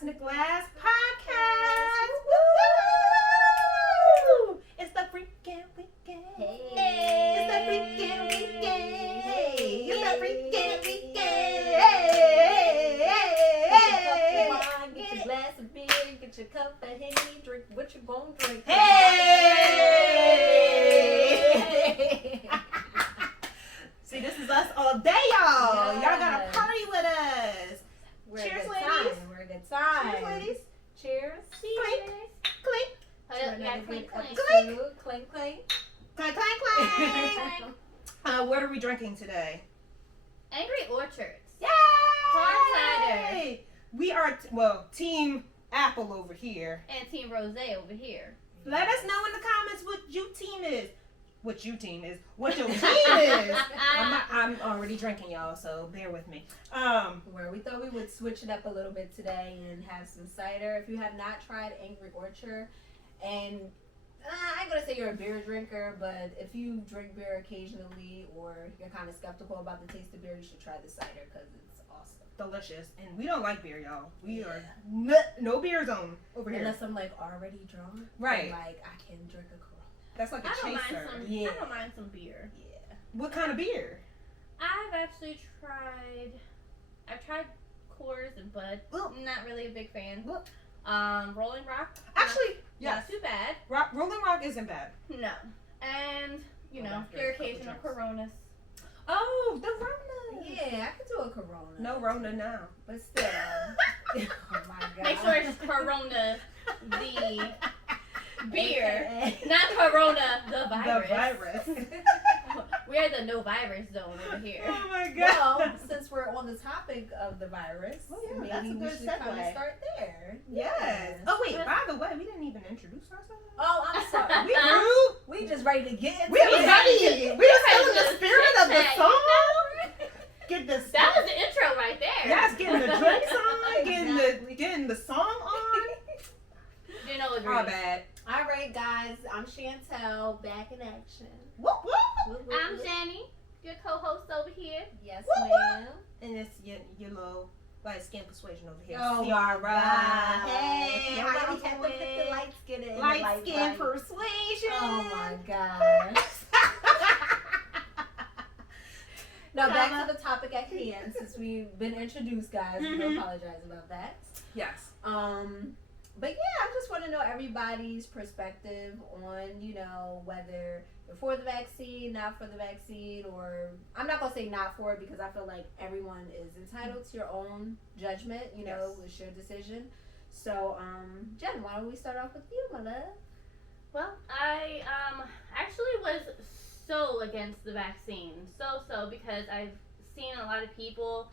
in the Glass podcast. Woo! It's the freaking weekend. Hey. It's the freaking weekend. Hey. It's the freaking weekend. Get your cup of wine, get your glass of beer, get your cup of Henny, drink what you gonna drink. Hey! See, this is us all day, y'all. Yes. Y'all gotta party with us. We're Cheers, a good ladies. time. We're a good time. Cheers, ladies. Cheers. Clink, clink, To another good clink. episode. Clink, clink. clink, clink, clink. What are we drinking today? Angry Orchards. Yay! Hard cider. We are, Team Apple over here. And Team Rose over here. Let us know in the comments what your team is. What your team is. What your team is. I'm already drinking, y'all, so bear with me. Where we thought we would switch it up a little bit today and have some cider. If you have not tried Angry Orchard, and I ain't gonna say you're a beer drinker, but if you drink beer occasionally or you're kind of skeptical about the taste of beer, you should try the cider because it's awesome. Delicious. And we don't like beer, y'all. We are no beer zone over here. Unless I'm like already drunk, Right. Like I can drink a Corona. That's like a I don't mind chaser. some. Yeah. I don't mind some beer. Yeah. What kind of beer? I've actually tried. I've tried Coors and Bud. Well- Not really a big fan. Well- Rolling Rock. Actually, Not yes. too bad. Rolling Rock isn't bad. No. And you Well, know after your a couple occasional drinks. Coronas. Oh, the Rona. Yeah, I could do a Corona. No Rona now. But still. Oh my god. Make sure it's Corona the beer, AKA. not Corona the virus. The virus. We're the no virus zone over here. Oh my Well, god. since we're on the topic of the virus, Oh, yeah, that's a maybe we good should kind segue. of start there. Yes. Oh wait, by the way, we didn't even introduce ourselves. Oh, I'm sorry. We rude. We just ready to get into We was it. ready. We were still in the spirit of the Chit-chat, you song. Get this. That was the intro right there. Yes, getting the drinks on, Exactly. getting the song on. You know, agree. My bad. All right, guys. I'm Chantel, back in action. Whoop whoop. Whoop, whoop, I'm whoop. Jenny, your co-host over here. Yes, Whoop, whoop. ma'am. And it's your little light skin persuasion over here. Oh, Ciara. God. Hey, Now how we y'all have to put the doing? light skin in. Light the skin light. persuasion. Oh my gosh. Now back to the topic at hand. Since we've been introduced, guys, we Mhm. apologize about that. Yes. But yeah, I just want to know everybody's perspective on, whether you're for the vaccine, not for the vaccine, or I'm not gonna say not for it because I feel like everyone is entitled to your own judgment. Yes. It's your decision. So, Jen, why don't we start off with you, my love? Well, I actually was so against the vaccine. So because I've seen a lot of people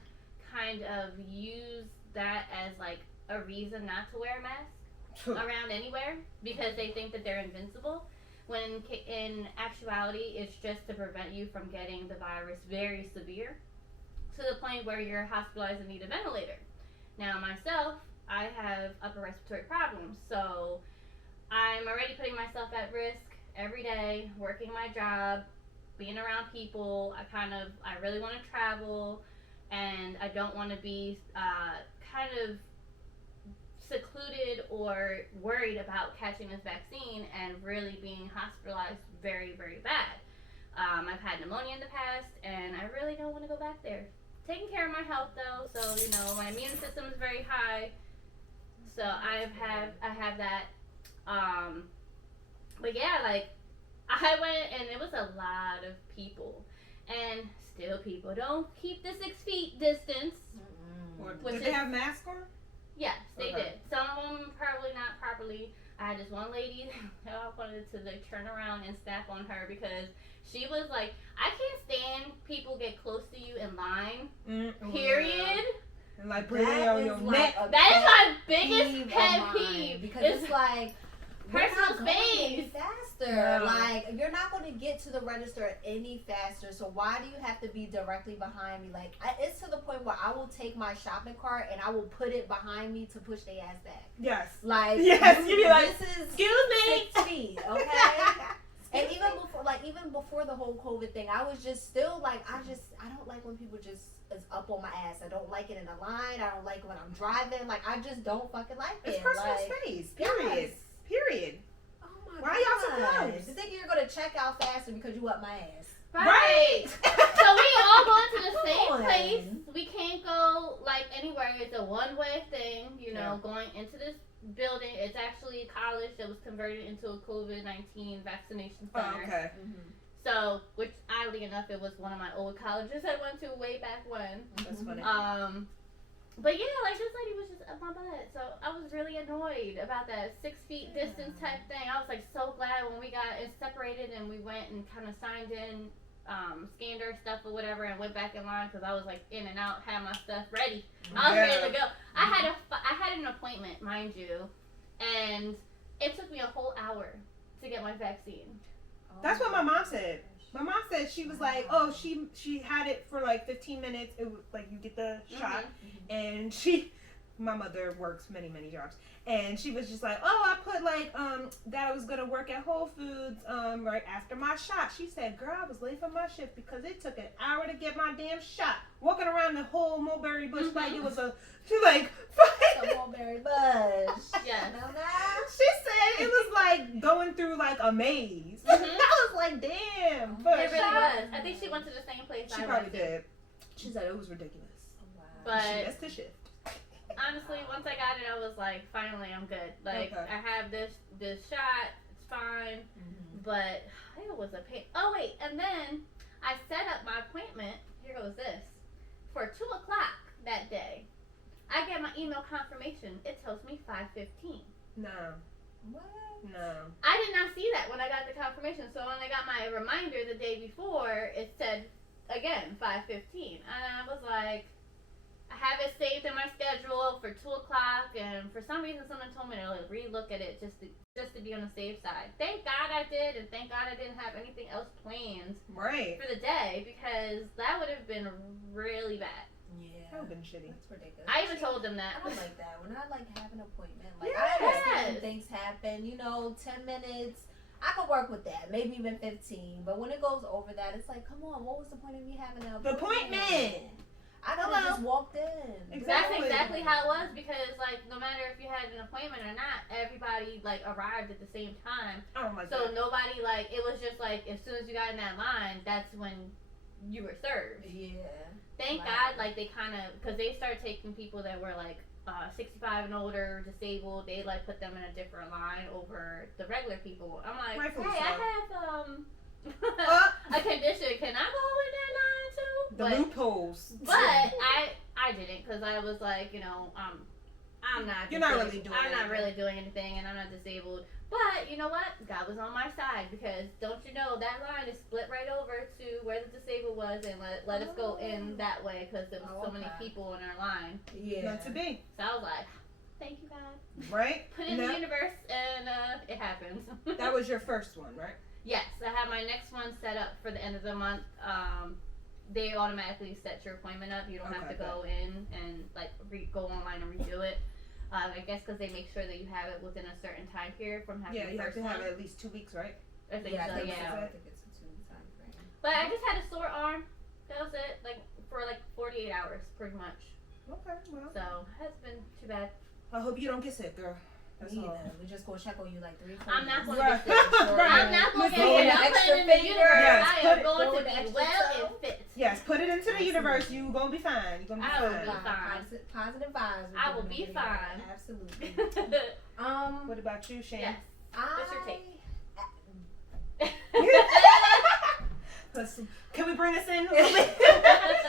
kind of use that as like a reason not to wear a mask around anywhere because they think that they're invincible. When in actuality, it's just to prevent you from getting the virus very severe to the point where you're hospitalized and need a ventilator. Now, myself, I have upper respiratory problems, so I'm already putting myself at risk every day, working my job, being around people. I really want to travel, and I don't want to be kind of secluded or worried about catching this vaccine and really being hospitalized very, very bad. I've had pneumonia in the past, and I really don't want to go back there. Taking care of my health though, so my immune system is very high. So I have that. But yeah, like I went and it was a lot of people, and still people don't keep the 6 feet distance. Or, Which did they is- have masks on? Yes, they Okay. did. Some of them probably not properly. I had this one lady I wanted to like turn around and snap on her because she was like, I can't stand people get close to you in line. Period. And like breathing on your neck. That is my peeve biggest of pet mine, peeve. because it's like personal you're not going any space. faster. No. Like you're not going to get to the register any faster. So why do you have to be directly behind me? Like it's to the point where I will take my shopping cart and I will put it behind me to push their ass back. Yes. Like Yes, you be like, this is excuse me. 6 feet, okay? And even even before the whole COVID thing, I was just still like, I don't like when people just is up on my ass. I don't like it in a line. I don't like when I'm driving. Like, I just don't fucking like it. It's personal like, space. Period. Yes. Period. Oh my Why God. y'all so close? You think you're gonna check out faster because you up my ass? Right. So we all going to the Come same on. place. We can't go like anywhere. It's a one-way thing, you know, going into this building. It's actually a college that was converted into a COVID-19 vaccination center. Oh, okay. Mm-hmm. So, which oddly enough, it was one of my old colleges I went to way back when. That's funny. But yeah, like this lady was just up my butt. So I was really annoyed about that 6 feet distance type thing. I was like so glad when we got separated and we went and kind of signed in, scanned our stuff or whatever and went back in line because I was like in and out, had my stuff ready. I was ready to go. I had an appointment, mind you, and it took me a whole hour to get my vaccine. That's what my mom said. My mom said she was like, oh, she had it for like 15 minutes. It was like you get the shot, and my mother works many jobs, and she was just like, oh, I put like that I was gonna work at Whole Foods right after my shot. She said, girl, I was late for my shift because it took an hour to get my damn shot. Walking around the whole mulberry bush like it was a mulberry bush. Yeah. She said it was like going through like a maze. I was like, damn. It really was. I think she went to the same place She I probably went to. did. She said it was ridiculous. Wow. But She missed the shift. honestly, once I got it, I was like, finally, I'm good. Like, Okay. I have this shot. It's fine. But it was a pain. Oh, wait. And then I set up my appointment. Here goes this. For 2 o'clock that day. I get my email confirmation. It tells me 5:15. No. What? No. I did not see that when I got the confirmation. So when I got my reminder the day before, it said, again, 5:15. And I was like, I have it saved in my schedule for 2 o'clock. And for some reason, someone told me to like, re-look at it just to be on the safe side. Thank God I did. And thank God I didn't have anything else planned Right. for the day because that would have been really bad. Yeah. That would have been shitty. That's ridiculous. I even told them that. I don't like that. When I like have an appointment, like Yes. I understand things happen, 10 minutes. I could work with that, maybe even 15. But when it goes over that, it's like, come on, what was the point of me having an The appointment. I could have just walked in. That's exactly how it was because, like, no matter if you had an appointment or not, everybody, like, arrived at the same time. Oh my So god. nobody, like, it was just, like, as soon as you got in that line, that's when you were served. Yeah. Thank Wow. God, like, they kind of, because they started taking people that were, like, 65 and older, disabled, they, like, put them in a different line over the regular people. I'm like, Rightfully hey, so. I have, a condition. Can I go in that line, too? The But- loopholes. But I didn't because I was like, I'm not. You're not disabled. really doing I'm not anything. really doing anything, and I'm not disabled. But you know what? God was on my side because don't you know that line is split right over to where the disabled was, and let us go in that way because there was so many people in our line. Yeah. Meant to be. So I was like, thank you God. Right? Put it in the universe, and it happens. That was your first one, right? Yes, I have my next one set up for the end of the month. They automatically set your appointment up. You don't have to go in and like go online and redo it. I guess because they make sure that you have it within a certain time period from having Yeah, the you have first to have one. it at least 2 weeks, right? I think Yeah, so. I think Yeah. so. I think it's a 2 time frame. But I just had a sore arm. That was it. Like for like 48 hours, pretty much. Okay, well. So it's been too bad. I hope you don't get sick, girl. That's Me all. either. We just gonna check on you like 3-4 I'm not days. gonna Right. get sick. Right. I'm not going to Throw get in sick. an I'm extra putting it in the finger. universe. Yes, I put am it- going throw to an be extra well toe. and fit. Yes, put it into the universe. You gonna be fine. You gonna be I will fine. be fine. Positive vibes. I will be fine. Absolutely. What about you, Shane? Yes. What's your take? Can we bring this in a little bit?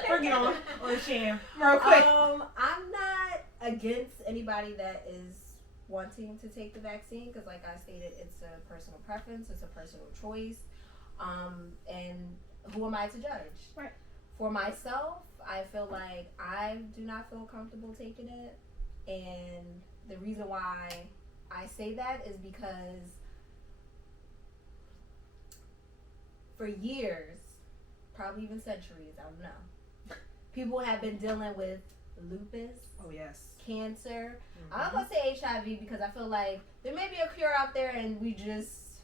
Bring it on Shane, real quick. I'm not against anybody that is wanting to take the vaccine because, like I stated, it's a personal preference, it's a personal choice, and who am I to judge? Right. For myself, I feel like I do not feel comfortable taking it, and the reason why I say that is because for years, probably even centuries, I don't know, people have been dealing with lupus, Oh yes. cancer. I'm not gonna say HIV because I feel like there may be a cure out there and we just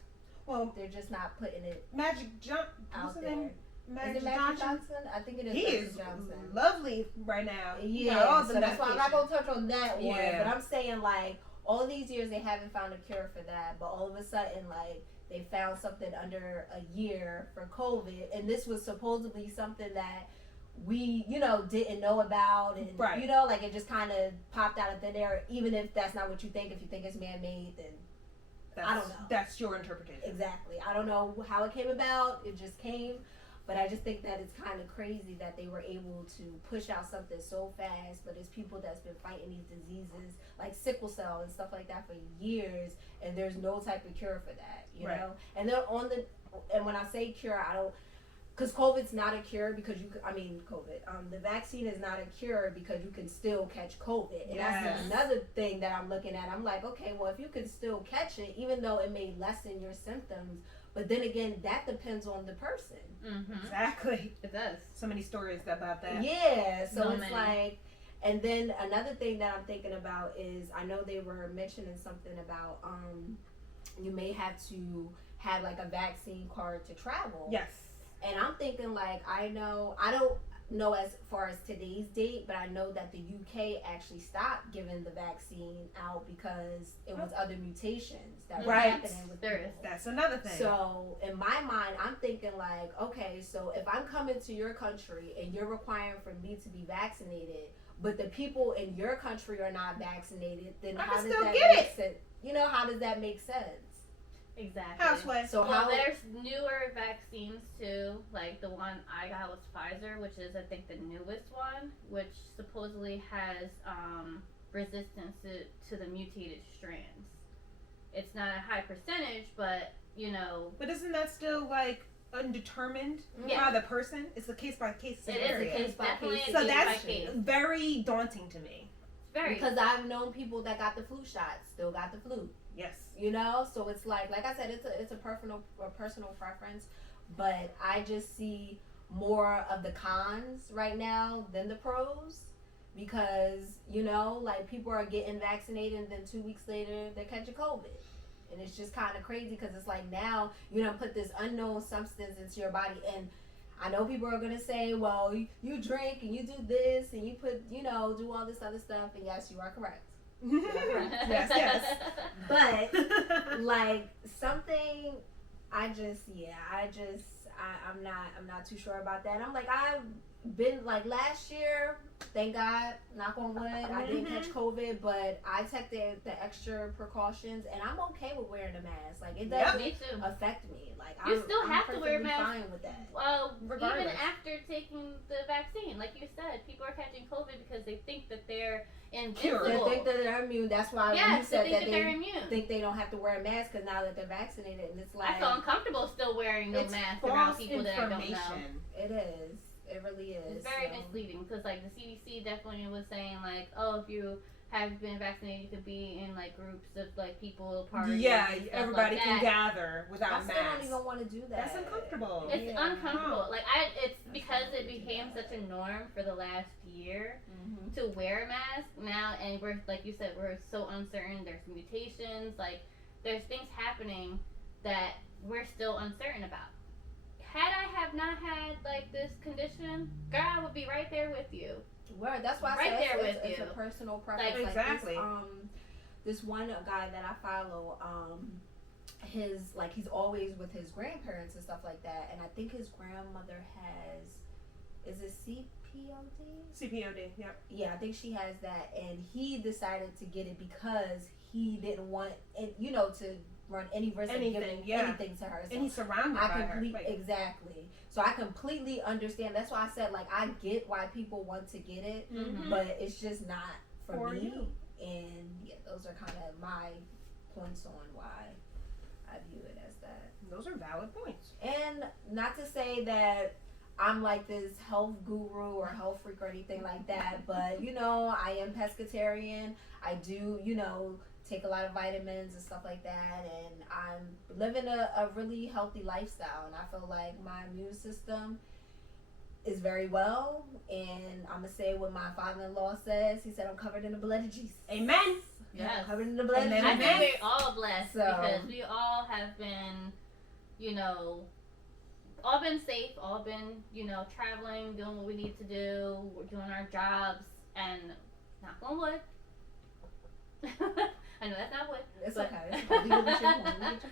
Well, They're just not putting it Magic out what's his there. name? Is Magic it Magic Johnson. Johnson? I think it is. He Magic is Johnson. lovely right now. Yeah, all so the that's why I'm not medication. gonna touch on that one. Yeah. But I'm saying like all these years they haven't found a cure for that, but all of a sudden like they found something under a year for COVID, and this was supposedly something that we didn't know about, and Right. like it just kind of popped out of thin air. Even if that's not what you think, if you think it's man-made, then I don't know. That's your interpretation. exactly. I don't know how it came about. It just came. But I just think that it's kind of crazy that they were able to push out something so fast. But it's people that's been fighting these diseases like sickle cell and stuff like that for years, and there's no type of cure for that, you Right. know. And they're on the, and when I say cure, I don't, because COVID's not a cure because the vaccine is not a cure because you can still catch COVID. And Yes. that's another thing that I'm looking at. I'm like, okay, well, if you can still catch it, even though it may lessen your symptoms, but then again, that depends on the person. Mm-hmm. Exactly. It does. So many stories about that. Yeah, so So it's many. like, and then another thing that I'm thinking about is I know they were mentioning something about you may have to have like a vaccine card to travel. Yes. And I'm thinking like I don't know as far as today's date, but I know that the UK actually stopped giving the vaccine out because it was other mutations that were Right. happening with There people. is. That's another thing. So in my mind, I'm thinking like, okay, so if I'm coming to your country and you're requiring for me to be vaccinated, but the people in your country are not vaccinated, then I how can does still that get make it. sense? How does that make sense? Exactly. Houseway. So Well, how? there's newer vaccines too. Like the one I got was Pfizer, which is I think the newest one, which supposedly has resistance to the mutated strands. It's not a high percentage, but But isn't that still like undetermined Yeah. by the person? It's a case by case it is scenario. a case by definitely case a So case that's by case. very daunting to me. It's very Because I've known people that got the flu shot, still got the flu. Yes. So it's like I said, it's a personal preference, but I just see more of the cons right now than the pros because like people are getting vaccinated and then 2 weeks later they're catching COVID, and it's just kind of crazy because it's like now put this unknown substance into your body. And I know people are gonna say, well, you drink and you do this and you put do all this other stuff, and yes, you are correct. yes. But like something, I'm not too sure about that. I'm like, I've been like last year, thank God, knock on wood, I didn't catch COVID, but I took the extra precautions, and I'm okay with wearing a mask. Like it doesn't Me too. affect me. Like You I'm still have to wear a perfectly mask. fine with that. Well, even Regardless. after taking the vaccine, like you said, people are catching COVID because they think that they're They invincible. think that they're immune. That's why when you Yes, they said think that that they're immune. think they don't have to wear a mask because now that they're vaccinated, and it's like I feel uncomfortable still wearing no It's mask false around people that I don't know. information. it is. It really is. It's very so. misleading because like the CDC definitely was saying like, oh, if you have been vaccinated, you could be in like groups of like people partying. Yeah, and stuff everybody like can that. gather I without still don't masks. even want to do that. That's uncomfortable. It's Yeah. uncomfortable. Like it's because it became such a norm for the last year Mhm. to wear a mask now, and we're like you said, we're so uncertain. There's mutations, like there's things happening that we're still uncertain about. Had I have not had like this condition, girl, I would be right there with you. Word. That's why I Right said there it's with a you. personal preference. Like, exactly. This one guy that I follow, he's always with his grandparents and stuff like that, and I think his grandmother is it CPOD? CPOD, yep. Yeah, I think she has that, and he decided to get it because he didn't want it, to run any risk of Anything, giving yeah. anything to her. So And he's surrounded by her. Like, exactly. So I completely understand. That's why I said like I get why people want to get it, Mhm. but it's just not for me. you. And yeah, those are kind of my points on why I view it as that. Those are valid points. And not to say that I'm like this health guru or health freak or anything like that, but I am pescatarian. I do, take a lot of vitamins and stuff like that, and I'm living a really healthy lifestyle, and I feel like my immune system is very well, and I'm gonna say what my father-in-law says. He said I'm covered in the blood of Jesus. Amen. Yeah, Yes. I'm covered in the blood Amen, of I Jesus. think we're all blessed So- because we all have been all been safe, all been, traveling, doing what we need to do, we're doing our jobs, and knock on wood. I know that's not wood. It's but, okay. It's okay. Leave it with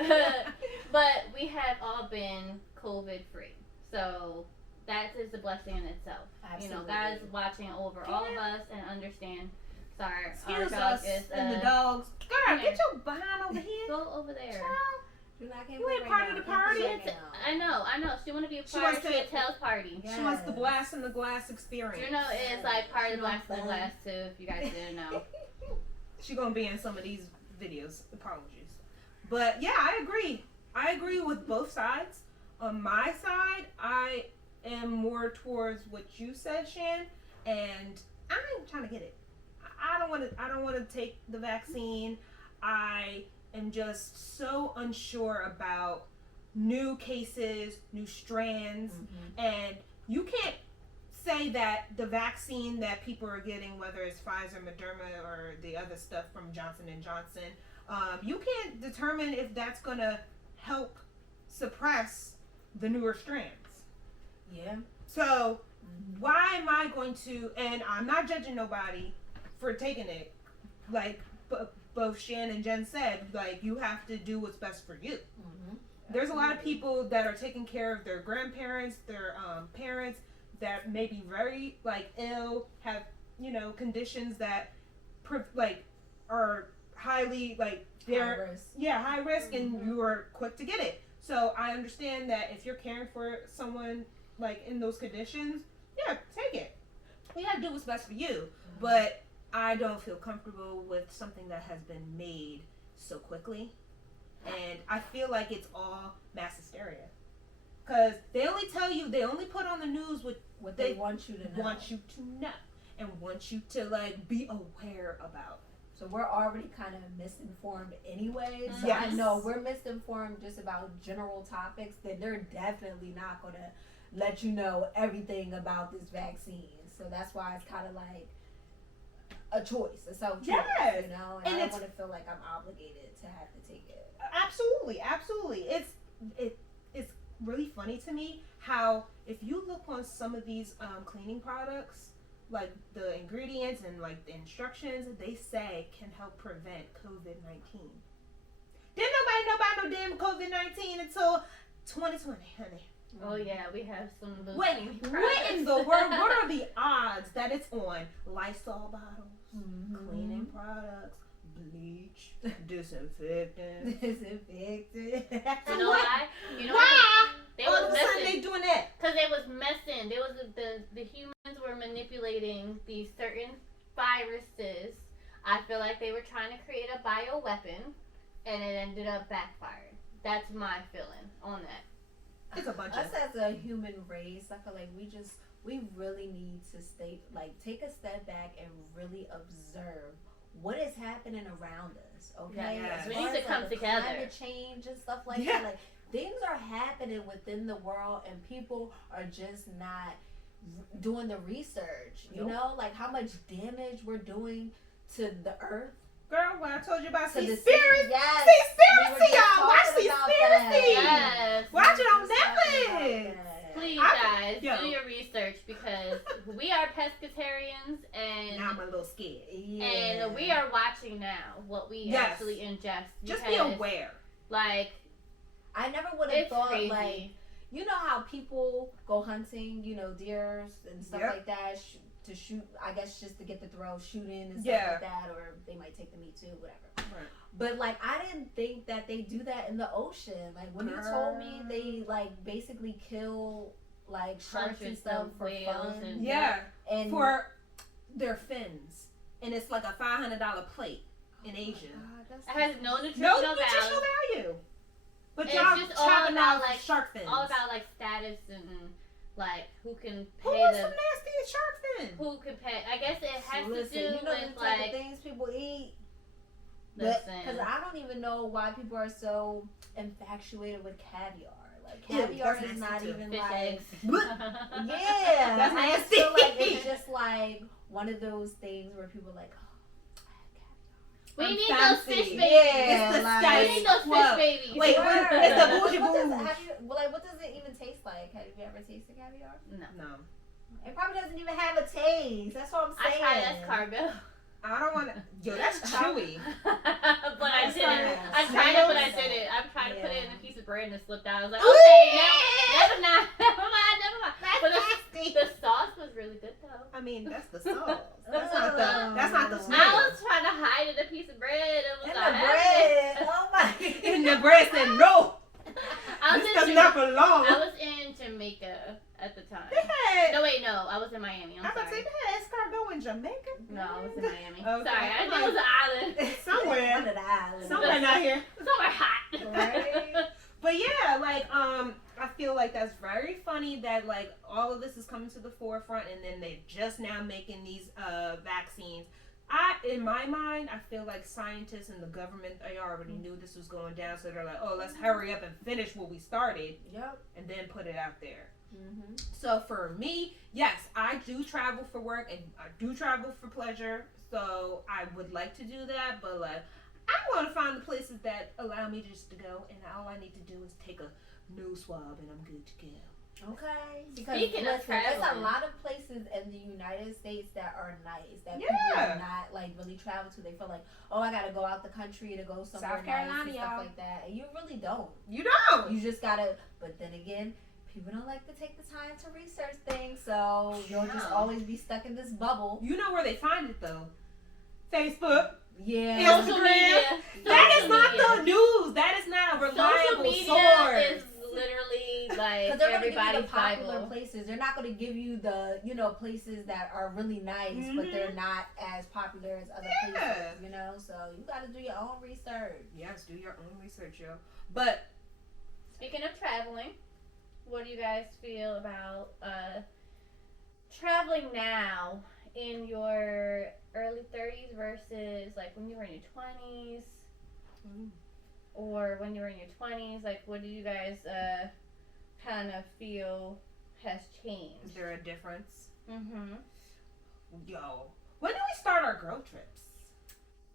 your point. But we have all been COVID free. So that is a blessing in itself. Absolutely. God is watching over all of us and understand. Sorry, our Excuse dog us is and the dogs. Girl, here. get your behind over here. Go over there. Child. You ain't part of the party. I know. She want to be a She part wants of to- Chantel's party. Yes. She wants the blast in the glass experience. Juno is like part of the Blast in the Fun. Glass too, if you guys didn't know. She gonna be in some of these videos. Apologies, but yeah, I agree. I agree with both sides. On my side, I am more towards what you said, Shan, and I ain't trying to get it. I don't want to take the vaccine. I am just so unsure about new cases, new strands, and you can't say that the vaccine that people are getting, whether it's Pfizer, Moderna, or the other stuff from Johnson & Johnson, you can't determine if that's going to help suppress the newer strands. Yeah. So why am I going to, and I'm not judging nobody for taking it, like both Shan and Jen said, like, you have to do what's best for you. There's a lot of people that are taking care of their grandparents, their parents that may be very ill, have conditions that are highly they're High risk. high risk, and you are quick to get it. So I understand that if you're caring for someone in those conditions, yeah, take it. You gotta do what's best for you. But I don't feel comfortable with something that has been made so quickly. And I feel like it's all mass hysteria. Because they only put on the news what They want you to know. want you to know and want you to be aware about. So we're already kind of misinformed anyway. So Yes. I know we're misinformed just about general topics. Then they're definitely not going to let you know everything about this vaccine. So that's why it's kind of like a choice, a self-choice, Yes. And And I don't it's- want to feel like I'm obligated to have to take it. Absolutely. It's really funny to me how if you look on some of these cleaning products, like the ingredients and the instructions, they say can help prevent COVID-19. Didn't nobody know about no damn COVID-19 until 2020, honey. Oh yeah, we have some of those. What in the world? What are the odds that it's on Lysol bottles, cleaning products, bleach, disinfectant? Disinfectant. You know why? Why? They All was of a sudden messing. they doing that. Because they was messing. They was the humans were manipulating these certain viruses. I feel like they were trying to create a bioweapon, and it ended up backfiring. That's my feeling on that. It's a bunch Us of. as a human race, I feel like we really need to take a step back and really observe what is happening around us. Okay, Yes. As We far need to as, come the together. Climate change and stuff like Yeah. that. Things are happening within the world, and people are just not doing the research. You Nope. know, how much damage we're doing to the earth. Girl, when I told you about To the Seaspiracy, yes. Seaspiracy, y'all. Watch talking about Seaspiracy. Yes. Watch it on We were just talking about Netflix. that. Please, I- guys, yo. do your research because we are pescatarians Now I'm a little scared. Yeah. and we are watching now what we Yes. actually ingest. Just be because, aware. I never would have It's thought crazy. you know how people go hunting, deers and stuff Yep. like that to shoot. I guess just to get the throw, shooting and stuff Yeah. like that, or they might take the meat too, whatever. Right. But I didn't think that they do that in the ocean. When you told me they basically kill sharks and Hundreds stuff of for whales fun, and- Yeah, and for their fins, and it's like a $500 plate in Asia. God, that's It has no No nutritional nutritional value. value. But It's y'all just all chopping about, off shark fins. All about status and who can Who pay wants the some nasty shark fin? who can pay. I guess it has Listen, to do you know the with type of things people eat. listen. Because I don't even know why people are so infatuated with caviar. Ew, Caviar that's is nasty not too. even fish like. eggs. Yeah, That's I just nasty. feel like it's just one of those things where people are like, oh, I have caviar. We I'm need fancy. those fish babies. Yeah, It's the like- Sky We need those Swab. fish babies. Wait, Word. it's the bougie What does- bougie. have you- well, like, what does it even taste like? Have you ever tasted caviar? No. No. It probably doesn't even have a taste. That's what I'm I saying. tried escargot. I don't want to. Yo, that's chewy. But I That's didn't. not- I tried it, but I snails? didn't. I tried to put it in Yeah. a piece of bread and it slipped out. I was like, Ooh, okay, yeah. never mind. But nasty. the sauce was really good though. I mean, that's the sauce. That's not the. That's not the I snail. I was trying to hide in a piece of bread. It was And not the happening. bread. Oh my. And the bread said no. I was This in does Jama- not belong. I was in Jamaica at the time. They had. No wait, no, I was in Miami. I'm I was about to say sorry. they had escargot in Jamaica. No, I was in Miami. Okay. Sorry, I I'm knew it was an island. Somewhere. Under the island. Somewhere not here. Somewhere hot. Right? But yeah, like I feel like that's very funny that like all of this is coming to the forefront, and then they're just now making these vaccines. In my mind, I feel like scientists and the government, they already knew this was going down, so they're like, oh, let's hurry up and finish what we started, Yep. and then put it out there. Mm-hmm. So for me, yes, I do travel for work and I do travel for pleasure. So I would like to do that, but like I want to find the places that allow me just to go, and all I need to do is take a nose swab, and I'm good to go. Okay. Because Speaking of listen, there's a traveling. lot of places in the United States that are nice that Yeah. people do not like really travel to. They feel like, oh, I gotta go out the country to go somewhere South Carolina, nice and stuff y'all. like that, and you really don't. You don't. You just gotta. But then again, people don't like to take the time to research things, so you'll just No. always be stuck in this bubble. You know where they find it though? Facebook. Yeah. Social Instagram. media. That is Social not media. the news. That is not a Social reliable media source. is literally like Because they're going to give you everybody's the popular Bible. places. They're not going to give you the, places that are really nice, but they're not as popular as other Yeah. places, So you got to do your own research. Yes, do your own research, yo. But Speaking of traveling, what do you guys feel about traveling now in your early 30s versus like when you were in your 20s? Or when you were in your 20s, like what do you guys kind of feel has changed? is there a difference? Mm-hmm. Yo, when do we start our girl trips?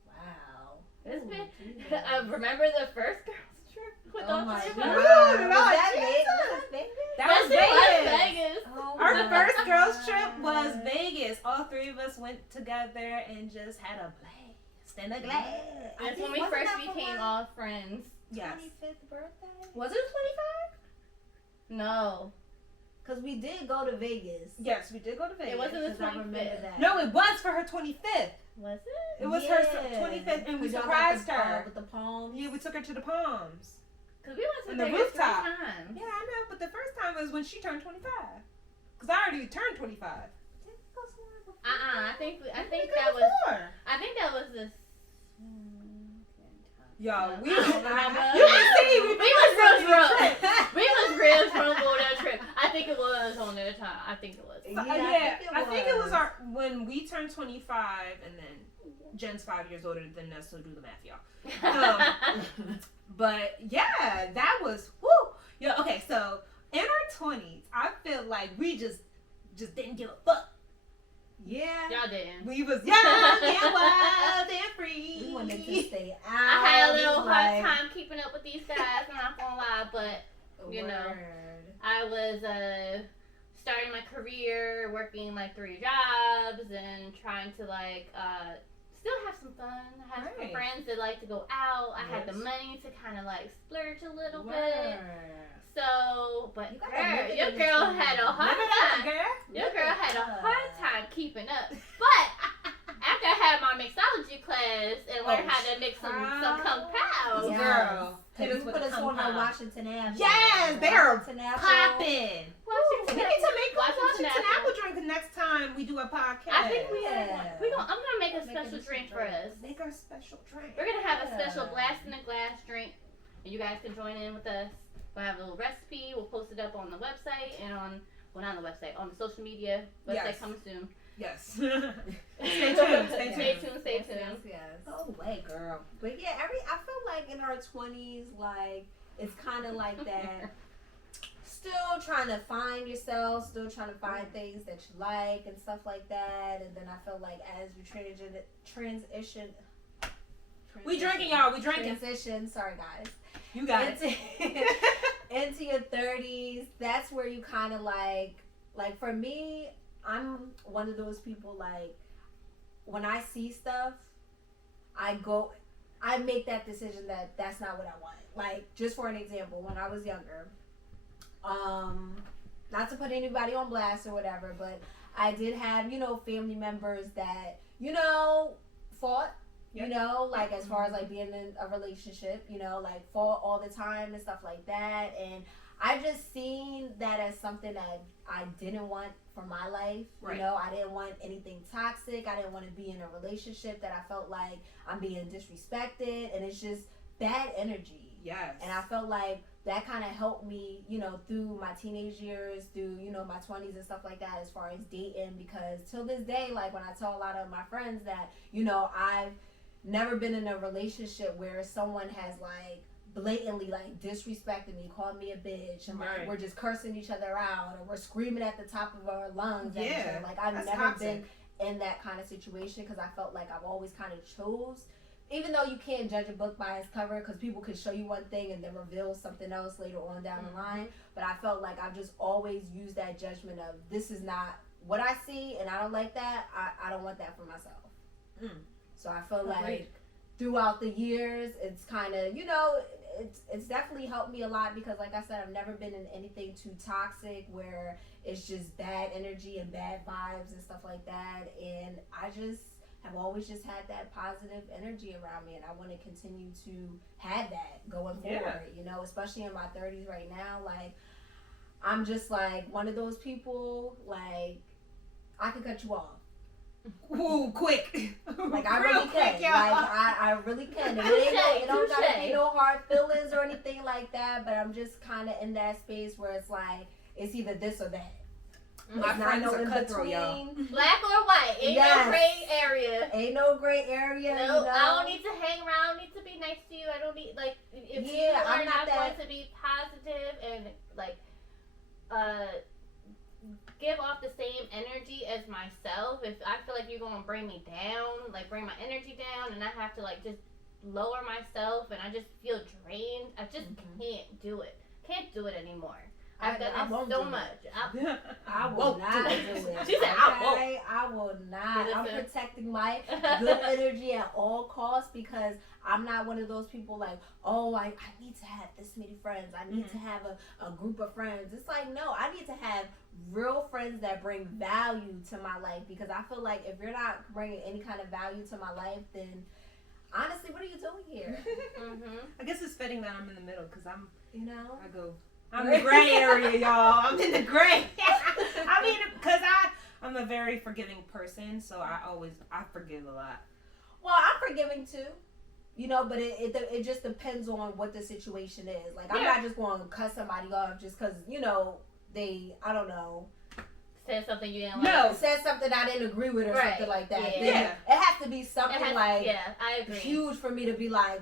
Wow. It's Ooh, been, Jesus. remember the first girls trip with Oh all my three of God. us? Lord, Was Lord that Jesus. Vegas? Was that Vegas? That Yes, was it was Vegas. Vegas. Oh Our my first girls God. trip was Vegas. All three of us went together and just had a blast and a glass. I That's think- when we wasn't first that for became my all friends. Yes. 25th birthday? Was it 25? No. Because we did go to Vegas. Yes, we did go to Vegas. It wasn't the 'Cause I remember 25th. that. No, it was for her 25th. Was it? It was her 25th, and we 'Cause y'all surprised got the, her. with the palms. Yeah, we took her to the Palms. Because we went to And the Vegas rooftop. 3 times. Yeah, I know, but the first time was when she turned 25. Because I already turned 25. I think We that did was before. I think that was the Yo, we I don't remember. You can see we was real drunk. drunk. We was real drunk on that trip. I think it was on that time. I think it was. I think it was our when we turned 25, and then Jen's 5 years older than us, so do the math, y'all. But yeah, that was whoo. Yo, okay, so in our 20s, I feel like we just didn't give a fuck. Yeah. Y'all didn't. We was young and wild and free. We wanted to stay out. I had a little hard like, time keeping up with these guys. I'm not gonna lie, but you know. word. I was starting my career, working like 3 jobs, and trying to like still have some fun. I had some Right. friends that like to go out. I had the Yes. money to kind of like splurge a little bit. Word. So, but You gotta live girl, it your in the girl twenties. had a hard Live it up, time. girl. Your girl had a hard time keeping up. But after I had my mixology class and learned how to mix some compounds, Yes. Girl, Cause hit us you with put a us on compound. her Washington Apple. Yes, they are Washington Apple. popping. Washington We need to make a Washington Washington Apple. apple drink the next time we do a podcast. I think we Yeah. have one. I'm gonna make a Make a special different drink for drink. us. Make our special drink. We're gonna have a special Yeah. blast in a glass drink, and you guys can join in with us. We'll have a little recipe. We'll post it up on the website and on not on the website, on the social media. Website Yes. coming soon. Yes. Stay tuned. Stay Stay tuned. tuned. Stay Yes, tuned. yes, yes. Oh wait, girl. But yeah, I feel like in our 20s, like it's kind of like that. Still trying to find yourself, still trying to find things that you like and stuff like that. And then I feel like as we transition, We drinking, y'all. We drinking. Transition. Sorry, guys. You got it. Into your 30s, that's where you kind of like for me, I'm one of those people, like, when I see stuff, I make that decision that that's not what I want. Like, just for an example, when I was younger, not to put anybody on blast or whatever, but I did have, family members that, fought. Yep. Like, as far as like being in a relationship, like fought all the time and stuff like that. And I just seen that as something that I didn't want for my life. Right. I didn't want anything toxic. I didn't want to be in a relationship that I felt like I'm being disrespected, and it's just bad energy. Yes. And I felt like that kind of helped me, through my teenage years, through, my 20s and stuff like that, as far as dating, because till this day, like, when I tell a lot of my friends that, I've never been in a relationship where someone has, like, blatantly, like, disrespected me, called me a bitch, and like we're just cursing each other out, or we're screaming at the top of our lungs at each other. Like, I've never toxic. been in that kind of situation, because I felt like I've always kind of chose, even though you can't judge a book by its cover, because people can show you one thing and then reveal something else later on down the line, but I felt like I've just always used that judgment of, this is not what I see, and I don't like that. I don't want that for myself. So I feel like throughout the years, it's kind of, it's definitely helped me a lot, because like I said, I've never been in anything too toxic where it's just bad energy and bad vibes and stuff like that. And I just have always just had that positive energy around me, and I want to continue to have that going forward, especially in my 30s right now. Like, I'm just like one of those people, like, I could cut you off. Ooh, quick. Like, I really can. Like, I really can. And it don't gotta be no hard feelings or anything like that, but I'm just kind of in that space where it's like, it's either this or that. My friends are cutthroat, y'all. Black or white. Ain't no gray area. Ain't no gray area. No, I don't need to hang around. I don't need to be next to you. I don't need, like, if you are not going to be positive and, like, give off the same energy as myself, if I feel like you're going to bring me down, like, bring my energy down, and I have to, like, just lower myself, and I just feel drained, I just can't do it. Can't do it anymore. I've done it so much. I will not do it. She said, I will not. I'm protecting my good energy at all costs, because I'm not one of those people like, oh, I need to have this many friends. I need to have a group of friends. It's like, no, I need to have real friends that bring value to my life, because I feel like if you're not bringing any kind of value to my life, then honestly, what are you doing here? I guess it's fitting that I'm in the middle, because I'm I'm in the gray area, y'all. I'm in the gray. I mean, because I'm a very forgiving person, so I forgive a lot. Well, I'm forgiving too. But it just depends on what the situation is. Like, I'm not just going to cut somebody off just because, they, I don't know, said something you didn't like. No, said something I didn't agree with or something like that. Yeah. It has to be something I agree. Huge for me to be like,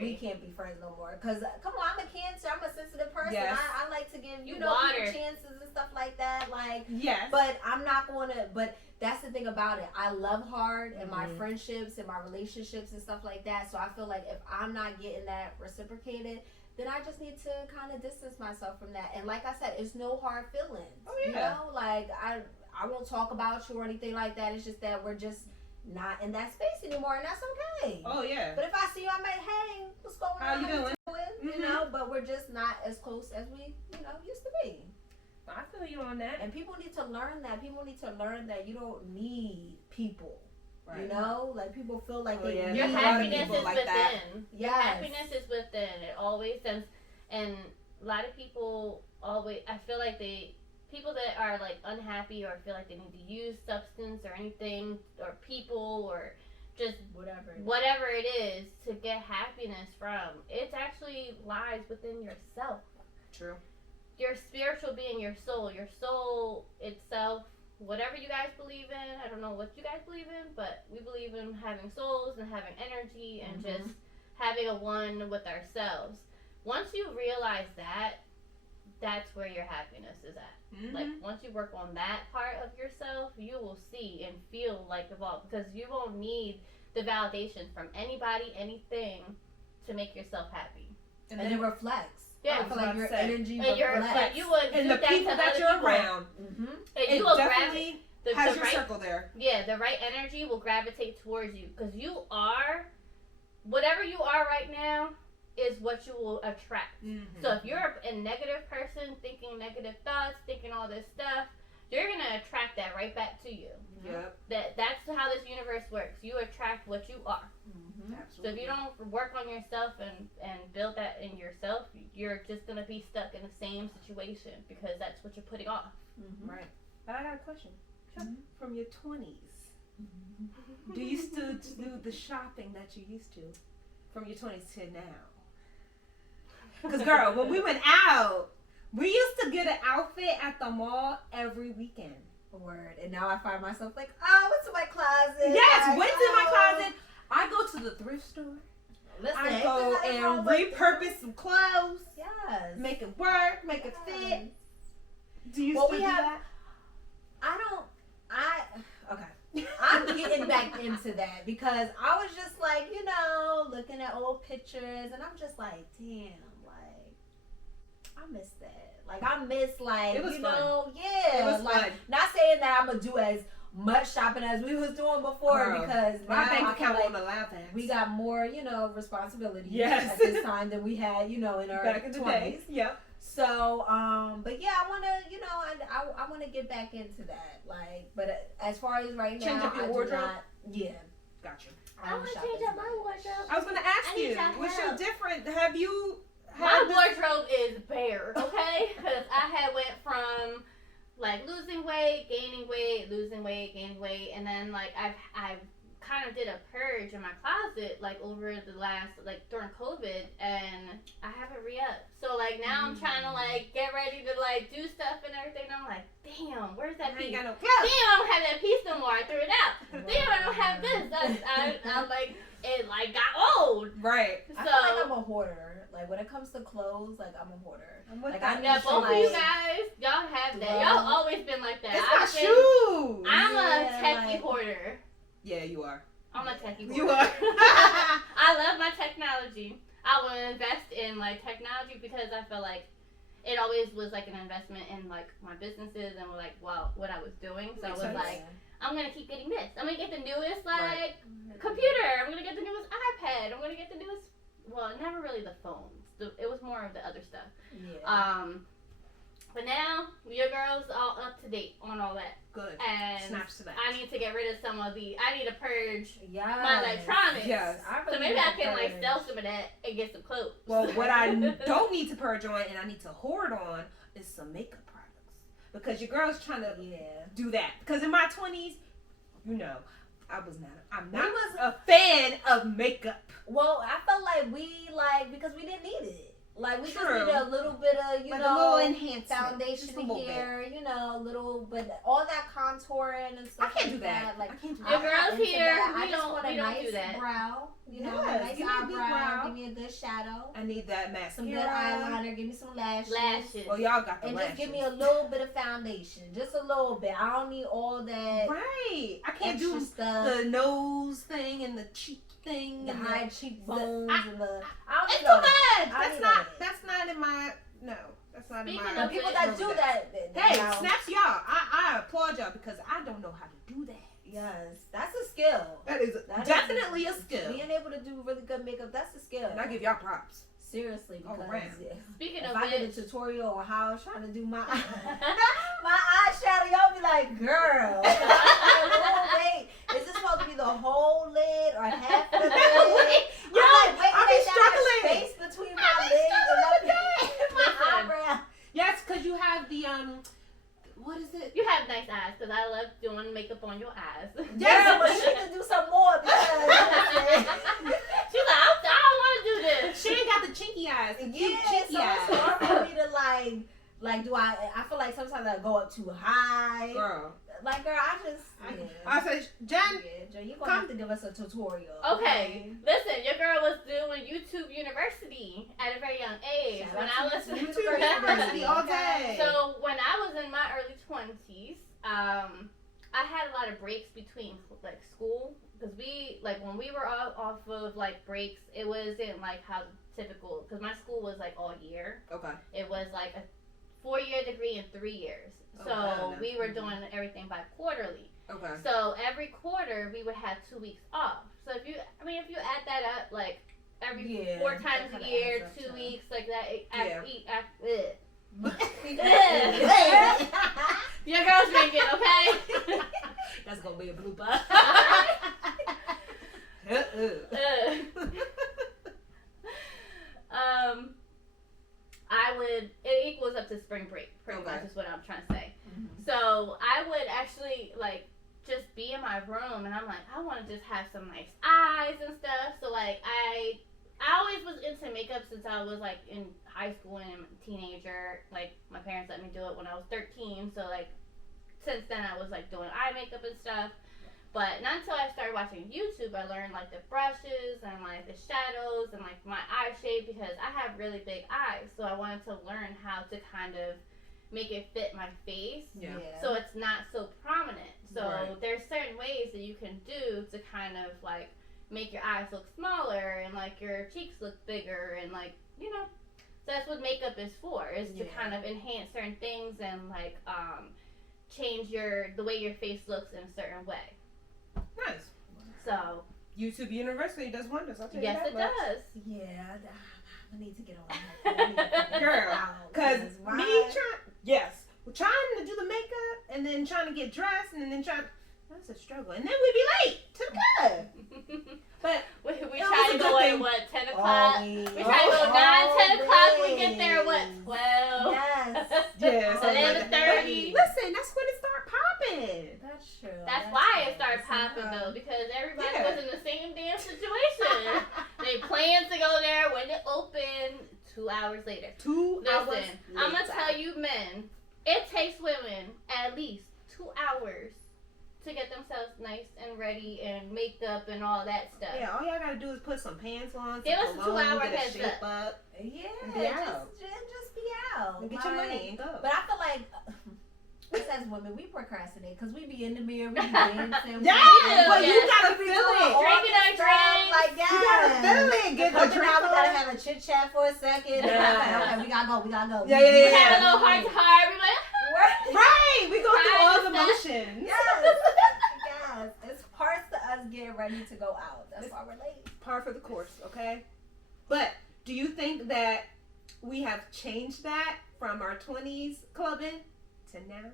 we can't be friends no more. Because, come on, I'm a Cancer. I'm a sensitive person. Yes. I like to give, people chances and stuff like that. Like, yes. But I'm not going to, but that's the thing about it. I love hard in my friendships and my relationships and stuff like that. So I feel like if I'm not getting that reciprocated, then I just need to kind of distance myself from that. And like I said, it's no hard feelings. Oh, yeah. Like, I won't talk about you or anything like that. It's just that we're just not in that space anymore, and that's okay. Oh, yeah. But if I see you, I might, hey, what's going on? How you doing? But we're just not as close as we, used to be. I feel you on that. And people need to learn that. People need to learn that you don't need people. Right. Like, people feel like they your happiness is like within. that. Your happiness is within. It always does. And a lot of people I feel like people that are like unhappy or feel like they need to use substance or anything or people or just whatever it is to get happiness from, it actually lies within yourself. True. Your spiritual being, your soul itself, whatever you guys believe in, I don't know what you guys believe in, but we believe in having souls and having energy and just having a one with ourselves. Once you realize that, that's where your happiness is at. Like, once you work on that part of yourself, you will see and feel like evolve, because you won't need the validation from anybody, anything, to make yourself happy. And it reflects. Yeah, I feel like your say. energy And reflects. you would And do the that people to that other you're people. around, Mm-hmm. And it you will definitely has your right, circle there. Yeah, the right energy will gravitate towards you because you are whatever you are right now is what you will attract. Mm-hmm. So if you're a negative person thinking negative thoughts, thinking all this stuff, you're gonna attract that right back to you. Yep. That's how this universe works. You attract what you are. Mm-hmm. So if you don't work on yourself and build that in yourself, you're just gonna be stuck in the same situation because that's what you're putting off. Mm-hmm. Right. But I got a question. Mhm. From your 20s, do you still do the shopping that you used to from your 20s to now? Because, girl, when we went out, we used to get an outfit at the mall every weekend. Word. And now I find myself like, oh, what's in my closet? Yes, Like, what's in my oh. closet? I go to the thrift store. Listen, I go and repurpose some clothes, Yes. make it work, make it fit. Do you Well, still we do have- that? Okay. I'm getting back into that because I was just like, looking at old pictures and I'm just like, damn, like, I miss that. Like, I miss, like, It was fun. Yeah. It was like, fun. not saying that I'm going to do as much shopping as we was doing before Girl, because my now bank I feel account like won't allow that. we got more, responsibilities Yes. at this time than we had, in our back in the 20s. day. Yep. So, but yeah, I want to, I want to get back into that. Like, but as far as right now, Change up your I do wardrobe? not, yeah. Gotcha. I want to change up my wardrobe. I was gonna ask I need you, your what's your help. different? Have you? My had this- wardrobe is bare, okay? Because I had went from like losing weight, gaining weight, losing weight, gaining weight, and then like I've kind of did a purge in my closet like over the last like during COVID, and I haven't re-upped. So like now I'm trying to like get ready to like do stuff and everything. And I'm like, damn, where's that I ain't piece? got no Damn, clothes. I don't have that piece no more. I threw it out. Damn, I don't have this. I'm like, it like got old. Right. So I feel like I'm a hoarder. Like when it comes to clothes, like I'm a hoarder. I'm with Like, that. I yeah, need both to, of you like, guys, y'all have that. love. Y'all always been like that. It's my I've been- shoes. I'm a Yeah, techie like- hoarder. Yeah, you are. I'm a techie hoarder. You are. I love my technology. I will invest in like technology because I feel like it always was like an investment in like my businesses and like what I was doing. So Makes it was sense. like I'm gonna keep getting this. I'm gonna get the newest like Right. computer. I'm gonna get the newest iPad. I'm gonna get the newest. Well, never really the phones. It was more of the other stuff. Yeah. But now your girl's all up to date on all that, Good. and Snaps to that. I need to get rid of some of the. I need to purge Yes. my electronics. Yes. I So really maybe need I to can like purge. sell some of that and get some clothes. Well, what I don't need to purge on and I need to hoard on is some makeup products because your girl's trying to Yeah. do that. Because in my 20s, I'm We not was- a fan of makeup. Well, I felt like because we didn't need it. Like we True. just needed a little bit of, Like a little enhancement. foundation Just a little bit. here, little, but all that contouring and I stuff. can't do like that. Like I can't do Your I'm that. not girls into here, that. I we just don't- want a we don't nice do that. brow. A Yes, nice give me a good eyebrow. brow. Give me a good shadow. I need that mascara. Some good eyeliner. Give me some lashes. Lashes. Well, y'all got the And lashes. just give me a little bit of foundation. Just a little bit. I don't need all that Right. I can't extra do stuff. the nose thing and the cheek thing The and high cheekbones I- and the. I don't It's need too all that. much. I That's need not. all that. That's not in my. No. That's not in Speaking my. The people that do that. Hey, now- snaps y'all. I applaud y'all because I don't know how to do that. Yes, that's a skill. That is That is- definitely a skill. Being able to do really good makeup, that's a skill. And I give y'all props. Seriously, All because around. Speaking if of I did a which, tutorial on how I was trying to do my my eyeshadow, y'all be like, girl, wait, is this supposed to be the whole lid or half the lid? Yo, I'm like, wait, I be there's that much struggling. space between my lids and up my Listen. eyebrow. Yes, because you have the what is it? you have nice eyes because I love doing makeup on your eyes. Yeah, but she can do some more because She's like, I don't want to do this. She ain't got the chinky eyes. The cute yeah, chinky so it's eyes. hard for me to like do I feel like sometimes I go up too high. Girl, Like girl, I just I say, Jen, yeah, Joe, you're gonna have to give us a tutorial. Okay, listen, your girl was doing YouTube University at a very young age. Shout When out I to was YouTube University all day. So when I was in my early 20s, I had a lot of breaks between like school because we like when we were off of like breaks, it wasn't like how typical. Because my school was like all year. Okay. It was like a 4-year degree in 3 years. So we were doing everything by quarterly. Okay. So every quarter we would have 2 weeks off. So if you add that up, like every 4 times a year, 2 weeks, like that. Your girl's drinking, okay? That's gonna be a blooper. It equals up to spring break, pretty much is what I'm trying to say. So I would actually like just be in my room, and I'm like, I want to just have some nice eyes and stuff. So like I always was into makeup since I was like in high school and a teenager. Like my parents let me do it when I was 13. So like since then I was like doing eye makeup and stuff. But not until I started watching YouTube, I learned like the brushes and like the shadows and like my eye shape, because I have really big eyes. So I wanted to learn how to kind of make it fit my face, so it's not so prominent. So there's certain ways that you can do to kind of like make your eyes look smaller and like your cheeks look bigger, and like, you know, so that's what makeup is for, is to kind of enhance certain things and like change the way your face looks in a certain way. Nice. So YouTube University does wonders. I'll tell you yes, that it much. does. Yeah, I need to get on that. Girl, because trying to do the makeup and then trying to get dressed and then that's a struggle. And then we'd be late to the club. But we try to go at what, 10 o'clock? We try to go 9, 10 o'clock. We get there at what, 12? Yes. 11:30. Listen, that's when it start popping. That's true. That's why it started popping though, because everybody was in the same damn situation. They planned to go there when it opened. 2 hours later. 2 hours Listen, I'm gonna tell you, men, it takes women at least 2 hours to get themselves nice and ready and makeup and all that stuff. Yeah, all y'all gotta do is put some pants on, Give us a 2 hour get a heads shape up. up. Yeah, And be out. just be out. And get your money and go. But I feel like us as women, we procrastinate because we be in the mirror, we be dancing. But you Yes. gotta feel it. Drinking our drinks. Like, You gotta feel it. Get the Coming drink out, we gotta on. have a chit chat for a second. Yeah. Okay, we gotta go. Yeah. We have a little heart to heart. We like, Right. We go through all the Right. motions. Yes. It's parts to us getting ready to go out. That's why we're late. Par for the course, okay? But do you think that we have changed that from our 20s clubbing to now?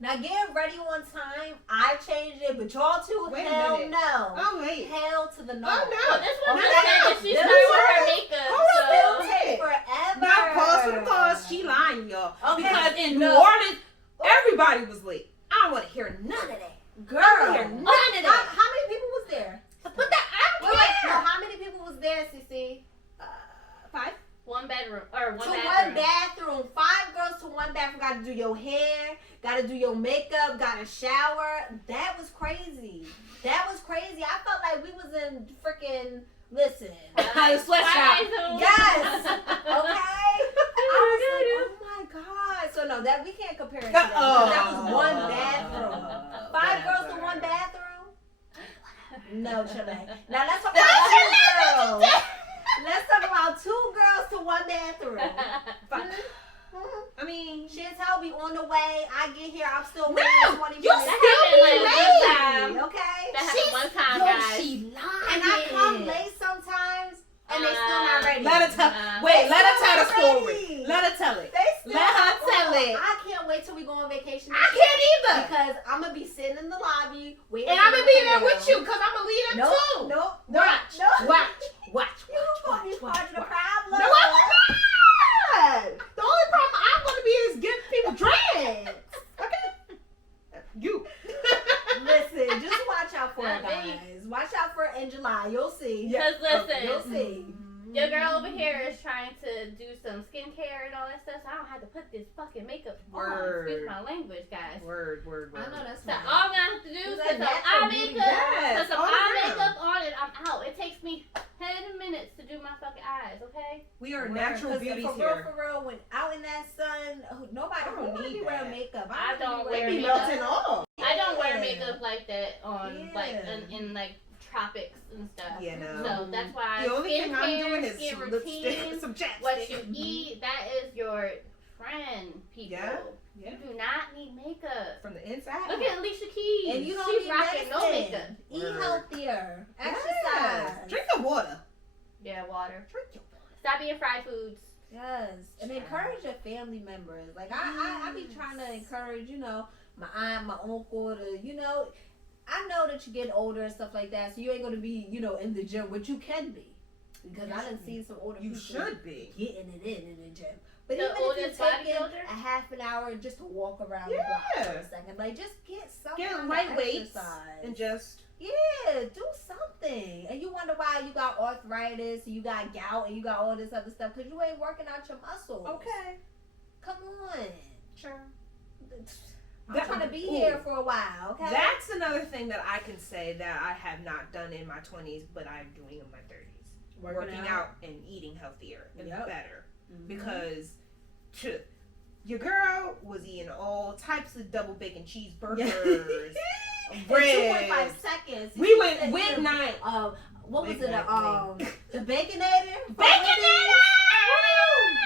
Now getting ready on time, I changed it, but y'all two, Wait a hell minute. no. Oh, wait. Hell to the no. Oh, no. well, this one No, just no, said no. that she This started with her one- makeup. Hold on, So. It'll take forever. Now, pause for the cause. She lying, y'all. Okay. Because in No. New Orleans, everybody was late. I don't want to hear none of that. Girl, hear none of that. How many people was there? But that, I don't Wait, care. no, how many people was there, Cece? 5? One bedroom or one To bathroom. one bathroom. 5 girls to one bathroom. Got to do your hair. Got to do your makeup. Got to shower. That was crazy. That was crazy. I felt like we was in freaking. Listen. Sweatshop. Yes. Okay. I was like, oh my god. So no, that we can't compare it to that. Uh-oh. That was one bathroom. 5 girls to one bathroom. No, Chile. Now let's talk about 2 girls. Let's talk about 2 girls to one bathroom. I mean, Chantel be on the way. I get here. I'm still waiting No, 20 you minutes. still happened, be like, late. one time. Okay. That happened one time, guys. She lying. And I come late sometimes, and they still not ready. Let her tell. Uh, Wait, let her still tell the not story. ready. Let her tell it. They still Let her not- tell it. I can't wait till we go on vacation. I can't either. Because I'm gonna be sitting in the lobby waiting. And for I'm gonna the be there girl. with you because I'm gonna lead them Nope, too. nope, Watch, nope. watch. You gonna be part of the problem. No, I'm not. The only problem I'm gonna be is giving people drinks. Okay. You. Listen, just watch out for it, Not me. guys. Watch out for it in July. You'll see. Because listen, You'll see. your girl over here is trying to do some skincare and all that stuff, so I don't have to put this fucking makeup Word. on. Excuse my language, guys. Word. I know that's So right. all I'm gonna have to do is It's put like some natural eye beauty. makeup, Yes, put some all eye around. makeup on, and I'm out. It takes me 10 minutes to do my fucking eyes, okay? We are Word, natural 'cause beauties for here. real, when out in that sun, nobody I don't would want to need be wearing that. makeup. I don't wanna wear Be makeup. melting off. I don't don't wear makeup like that on like in like tropics and stuff. Yeah, no. So that's why The only thing I'm doing is skin some routine, lipstick, some chapstick. what you eat, that is your friend, people. Yeah. Yeah. You do not need makeup. From the inside. Look at Alicia Keys. And you don't She's need rocking no medicine. makeup. Eat Word. healthier. Yes. Exercise. Drink the water. Yeah, water. Drink your water. Stop eating fried foods. Yes, and encourage your family members. Like I be trying to encourage, you know, my aunt, my uncle to, you know, I know that you're getting older and stuff like that, so you ain't gonna be, you know, in the gym, which you can be, because I done seen some older You people should be. getting it in the gym. But The even if you oldest take bodybuilder? a half an hour just to walk around the block for a second, like just get some Get kind of light weights exercise. and just. Yeah, do something. And you wonder why you got arthritis, you got gout, and you got all this other stuff because you ain't working out your muscles. Okay. Come on. Sure. I'm trying to be here for a while, okay? That's another thing that I can say that I have not done in my 20s, but I'm doing in my 30s. Working out and eating healthier and better. Mhm. Because your girl was eating all types of double bacon cheeseburgers, In bread. 2.5 seconds. We went midnight. What was Big it? night The Baconator? Baconator!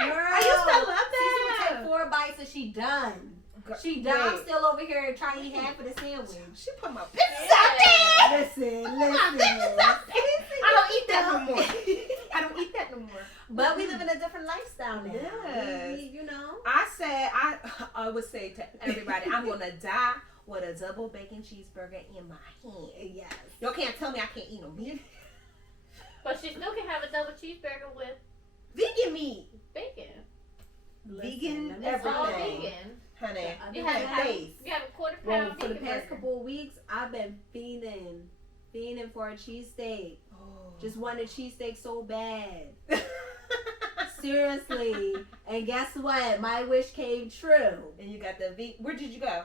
Girl. I used to love She would that. take 4 bites and she done. She done. I'm still over here trying to eat half of the sandwich. She put my pizza out there. Listen. I don't eat that no more. I don't eat that no more. But we live in a different lifestyle now. Yes. You know. I would say to everybody, I'm gonna die with a double bacon cheeseburger in my hand. Yes. Y'all can't tell me I can't eat no meat. But she still can have a double cheeseburger with Vegan meat. bacon. Vegan Listen, It's all everything. vegan. Honey. You Yeah. have Face. you have a quarter Well, pound for the bacon past burger. couple of weeks, I've been fiending for a cheesesteak. Just wanted a cheesesteak so bad. Seriously. And guess what? My wish came true. And you got the where did you go?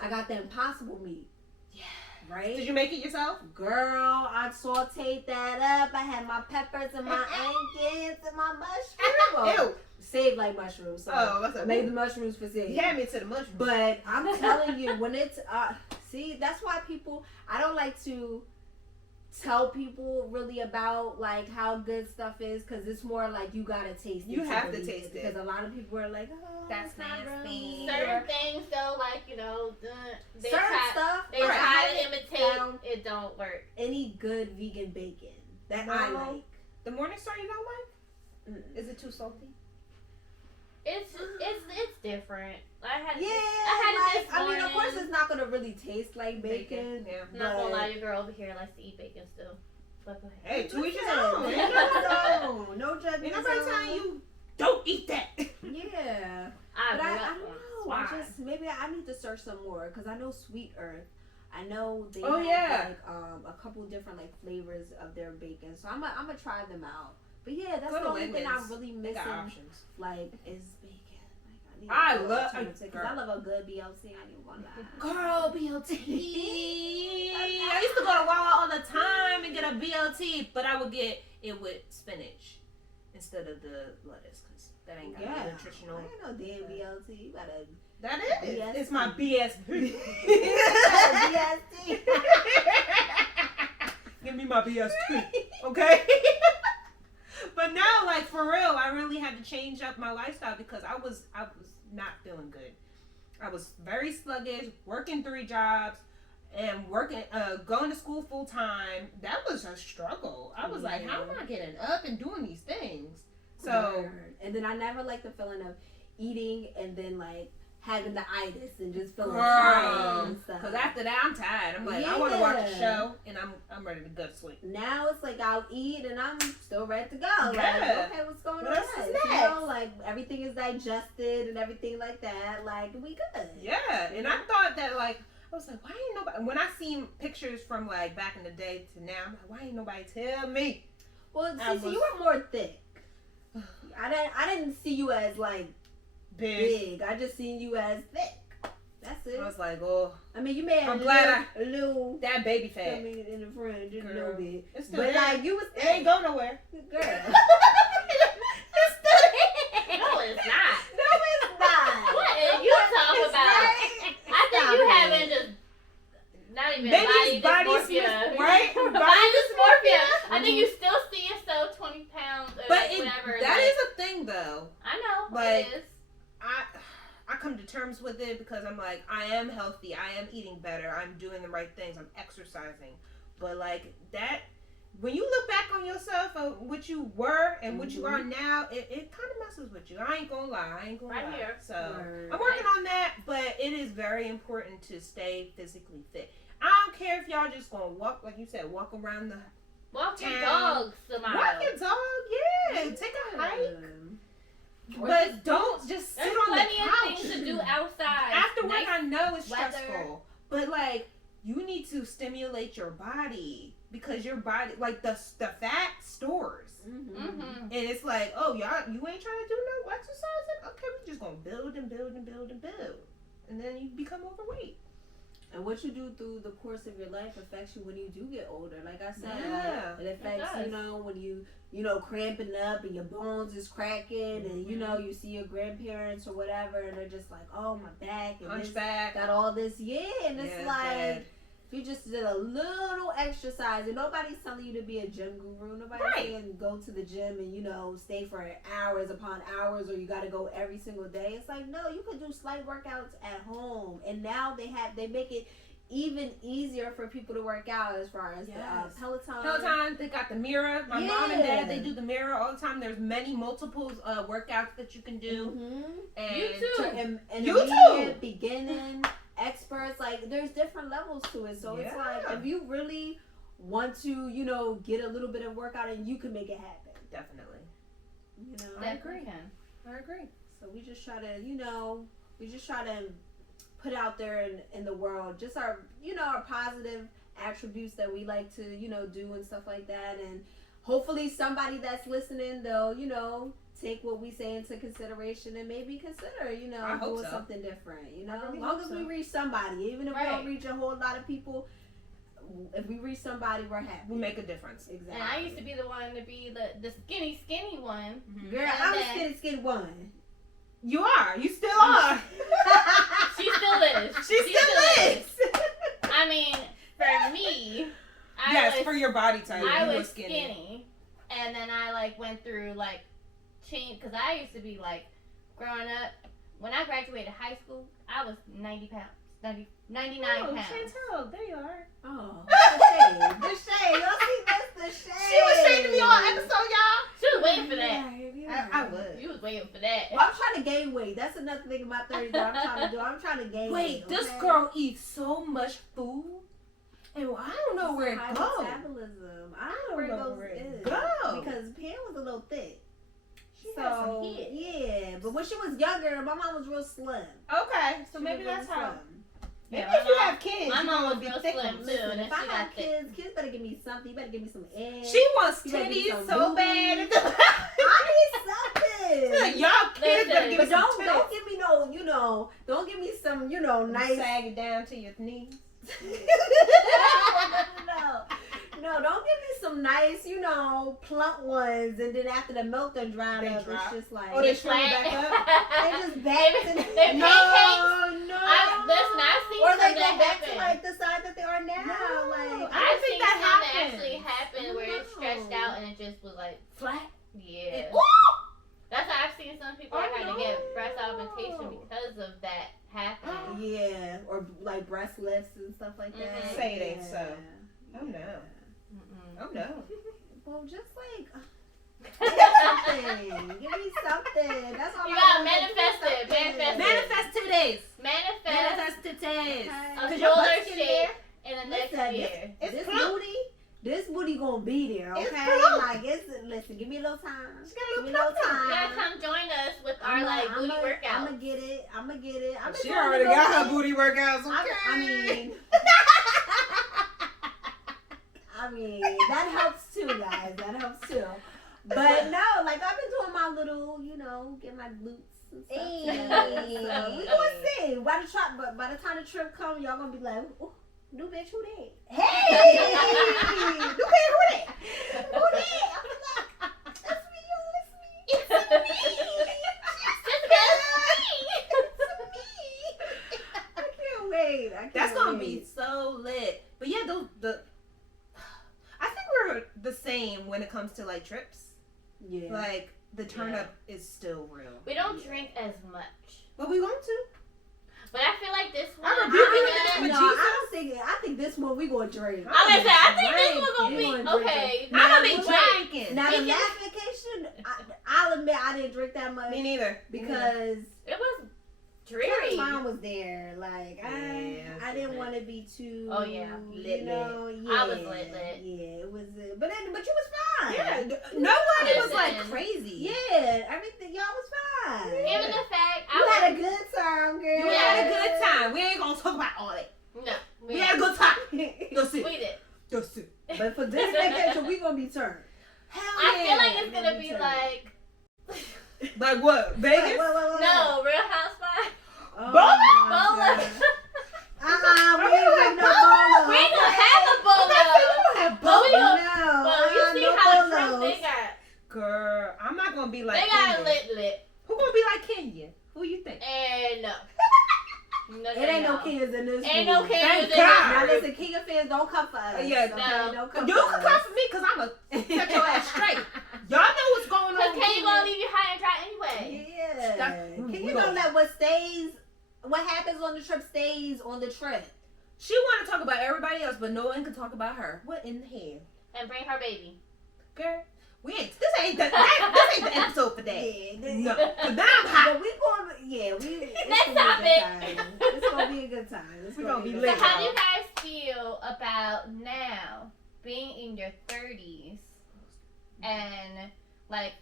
I got the impossible meat. Yeah. Right? Did you make it yourself? Girl, I sauteed that up. I had my peppers and my onions and my mushrooms. Ew. Saved like mushrooms. So What's I up? made the mushrooms for sale. You had me to the mushroom. But I'm telling you, when it's see, that's why I don't like to tell people really about like how good stuff is, because it's more like you gotta taste it. You have to believe taste it. because a lot of people are like, oh, That's it's not nasty. really. Certain things though, like they Certain try, stuff. they I try to haven't imitate. found It don't work. any good vegan bacon that No. I like. The Morning Star you don't like? Is it too salty? It's different. I had Yeah, I had it this I mean, of morning. course, it's not gonna really taste like bacon. Yeah. I'm not gonna but- lie, your girl over here likes to eat bacon still. But go ahead. Hey, to each his Listen, own. to each his own. No Ain't judgment. nobody telling you don't eat that. Yeah. I But grew I up don't on know. swine. Maybe I need to search some more, because I know Sweet Earth. I know they Oh, have yeah. like a couple different like flavors of their bacon, so I'm gonna try them out. But yeah, that's Go to the only thing I'm Wegmans. really They got missing. options. Like is bacon. Like I need love- because I love a good BLT. I ain't gonna lie. Girl, BLT. I used to go to Wawa all the time and get a BLT, but I would get it with spinach instead of the lettuce, because that ain't got no nutritional. I ain't no damn BLT. You gotta That is. BST. It's my BSP. BST. Give me my BSP, okay? But now, like, for real, I really had to change up my lifestyle because I was not feeling good. I was very sluggish, working 3 jobs, and going to school full time. That was a struggle. I was like, how am I getting up and doing these things? So, and then I never liked the feeling of eating and then like having the itis and just feeling girl, tired and stuff. because after that, I'm tired. I'm like, I want to watch a show, and I'm ready to go to sleep. Now it's like I'll eat and I'm still ready to go. Yeah. Like, okay, what's going What on? else is You next? know, like everything is digested and everything like that. Like we good. Yeah, and I thought that like I was like, why ain't nobody? When I seen pictures from like back in the day to now, I'm like, why ain't nobody tell me? Well, I see, you were more thick. I didn't see you as like big. I just seen you as thick. That's it. I was like, oh, I mean, you may have I'm glad a little. that baby I fat. mean, in the front, just a Girl. little bit. It's still But there. like you was It ain't go nowhere. girl. It's still there. No, it's not. No, it's not. What are you talking It's about? right. I think Stop you it. haven't just know. Like, it is. I come to terms with it because I'm like, I am healthy, I am eating better, I'm doing the right things, I'm exercising. But like that, when you look back on yourself of what you were and what you are now, it kind of messes with you. I ain't gonna lie. Right here. So Word. I'm working on that, but it is very important to stay physically fit. I don't care if y'all just gonna walk, like you said, walk around the Walk your town. dogs tomorrow. Walk your dog, yeah. Take a hike. Or But just- don't just sit There's on the plenty of couch. things to do outside. After work, Nice I know it's weather. stressful, but like you need to stimulate your body because your body, like the fat stores, Mm-hmm. and it's like, oh y'all, you ain't trying to do no exercising. Okay, we just gonna build and build and build and build, and then you become overweight. And what you do through the course of your life affects you when you do get older. Like I said, Yeah, like, it affects, does. when you cramping up and your bones is cracking and, you see your grandparents or whatever and they're just like, oh, my back and this, Hunchback. got all this. Yeah, and it's Yeah, like, bad. if you just did a little exercise, and nobody's telling you to be a gym guru. Nobody's Right. saying go to the gym and, stay for hours upon hours or you got to go every single day. It's like, no, you could do slight workouts at home. And now they make it even easier for people to work out as far as Yes. the Peloton. Peloton, they got the mirror. My mom and dad, they Yeah. do the mirror all the time. There's multiple workouts that you can do. Mhm. And You too. And YouTube. beginning, experts, like there's different levels to it. So it's like Yeah. if you really want to, get a little bit of workout and you can make it happen. Definitely. I Definitely can. I agree. So we just try to, put out there in the world just our positive attributes that we like to, do and stuff like that. And hopefully somebody that's listening, they'll, take what we say into consideration and maybe consider, I hope doing so. something different, I really as long hope as so. we reach somebody, even if we Right. don't reach a whole lot of people, if we reach somebody, we're happy. We make a difference. Exactly. And I used to be the one to be the skinny one. Girl, And I'm then- a skinny one. You are. You still are. She still is. She still is. I mean, for me, Yes, for your body type. I you were was skinny. And then I went through change, because I used to be growing up. When I graduated high school, I was 90 pounds, 99 Oh, pounds. Chantel, there you are. Oh, the shade. The shade. Y'all see, that's the shade. She was shading me all episode, y'all. She was waiting for that. I would. You was waiting for that. Well, I'm trying to gain weight. That's another thing about 30 that I'm trying to do. I'm trying to gain weight. Wait, this okay? girl eats so much food, and I don't know where it High goes. metabolism. I don't know where it goes. is. Go. Because Pam was a little thick. She had some So, hit. yeah. But when she was younger, my mom was real slim. Okay, so She maybe was that's real how. slim. Maybe Yeah, if you my mom- have kids, my you mom gonna was be real thicker. slim, too. Listen, and if then I she have got thick. kids better give me something. You better give me some eggs. She wants You better give me titties some so bad. boobies. I need something. Y'all kids better give But me some don't titties. give me no, don't give me some, nice. Sag it down to your knees. no, don't give me some nice, plump ones, and then after the milk done dried They up, drop. it's just like Oh, they shrivel back up. they just back to They're no, pancakes. no. Listen, I've seen or some they go that back to happen. like the size that they are now. No. Like I've think seen that some that happens. actually happened where it stretched No. out and it just was flat. Yeah. Ooh! That's why I've seen some people that Oh, had no. to get breast augmentation because of that happening. yeah, or like breast lifts and stuff like that. Mhm. Say it ain't so. Oh, no. Mm-mm. Oh no. Well, just like give me something. Give me something. That's all You I gotta want. manifest it. Manifest it. Manifest today's. Manifest Manifest today's. a Cause your fuller butt's getting shape in the next Listen, year. It's this plump. booty gonna be there, It's okay? plump. Like listen, give me a little time. She got a Give me little a little plump. You time. gotta come join us with our booty workouts. I'm gonna get it. I've been She doing already it a got little her bit. booty workouts. I mean, that helps too, guys. That helps too. But no, like I've been doing my little, get my glutes and stuff. Hey. So we gonna see. By the time the trip comes, y'all gonna be like, ooh, new bitch, who that? Hey! You can't who that? Who that? I'm like, that's me, yo, it's me. I can't wait. That's gonna be so lit. But yeah, I think we're the same when it comes to trips. Yeah. Like the turn up is still real. We don't drink as much. But we want to. But I feel like this one. I rebuke you with this No, with I don't think. I think this one we gonna drink. I was I think this one's gonna We be gonna drink okay. it. I'm gonna be Wait. drinking. Now the We can- last vacation, I'll admit I didn't drink that much Me neither. because It was Karen's dreary. mom was there. Like Yeah, I didn't want to be too. Oh, yeah. Lit, you know, yeah. I was lit. Yeah, it was. But you was fine. Yeah, nobody was like Listen. crazy. Yeah, everything y'all was fine. Yeah. Given the fact You had a good time, girl. We had a good time. We ain't gonna talk about all that. No, We had a good time. That's it. we did. That's it. But for this vacation, we gonna be turned. Hell I feel like it's yeah, gonna me be too. like Like what? Vegas? no Real Housewives. Oh Bola? my Bola. God. We Are ain't we have no like, bolo. We ain't gonna have a I bolo. don't have But we both. gonna- No, Well, you see no how bolos. drunk they got. Girl, I'm not gonna be like They got Kenya. lit. Who gonna be like Kenya? Who you think? And no. No, It ain't no Kings in this Ain't no group. Kings Thank in this God. Now group. listen, King of fans, don't come for us. Yeah, okay? no. Don't come You for can us. come for me because I'm a set your ass straight. Y'all know what's going Cause on. Kenya gonna leave you high and dry anyway. Yeah. That- Can we you gonna- know that what happens on the trip stays on the trip? She want to talk about everybody else, but no one can talk about her. What in the hell, And bring her baby. girl? This ain't the episode for that. Yeah. No, 'cause now I'm hot. But we going, it's Next gonna be a good topic. time. It's gonna be a good time. It's We gonna gonna be be a So good lit. how time. do you guys feel about now being in your 30s and like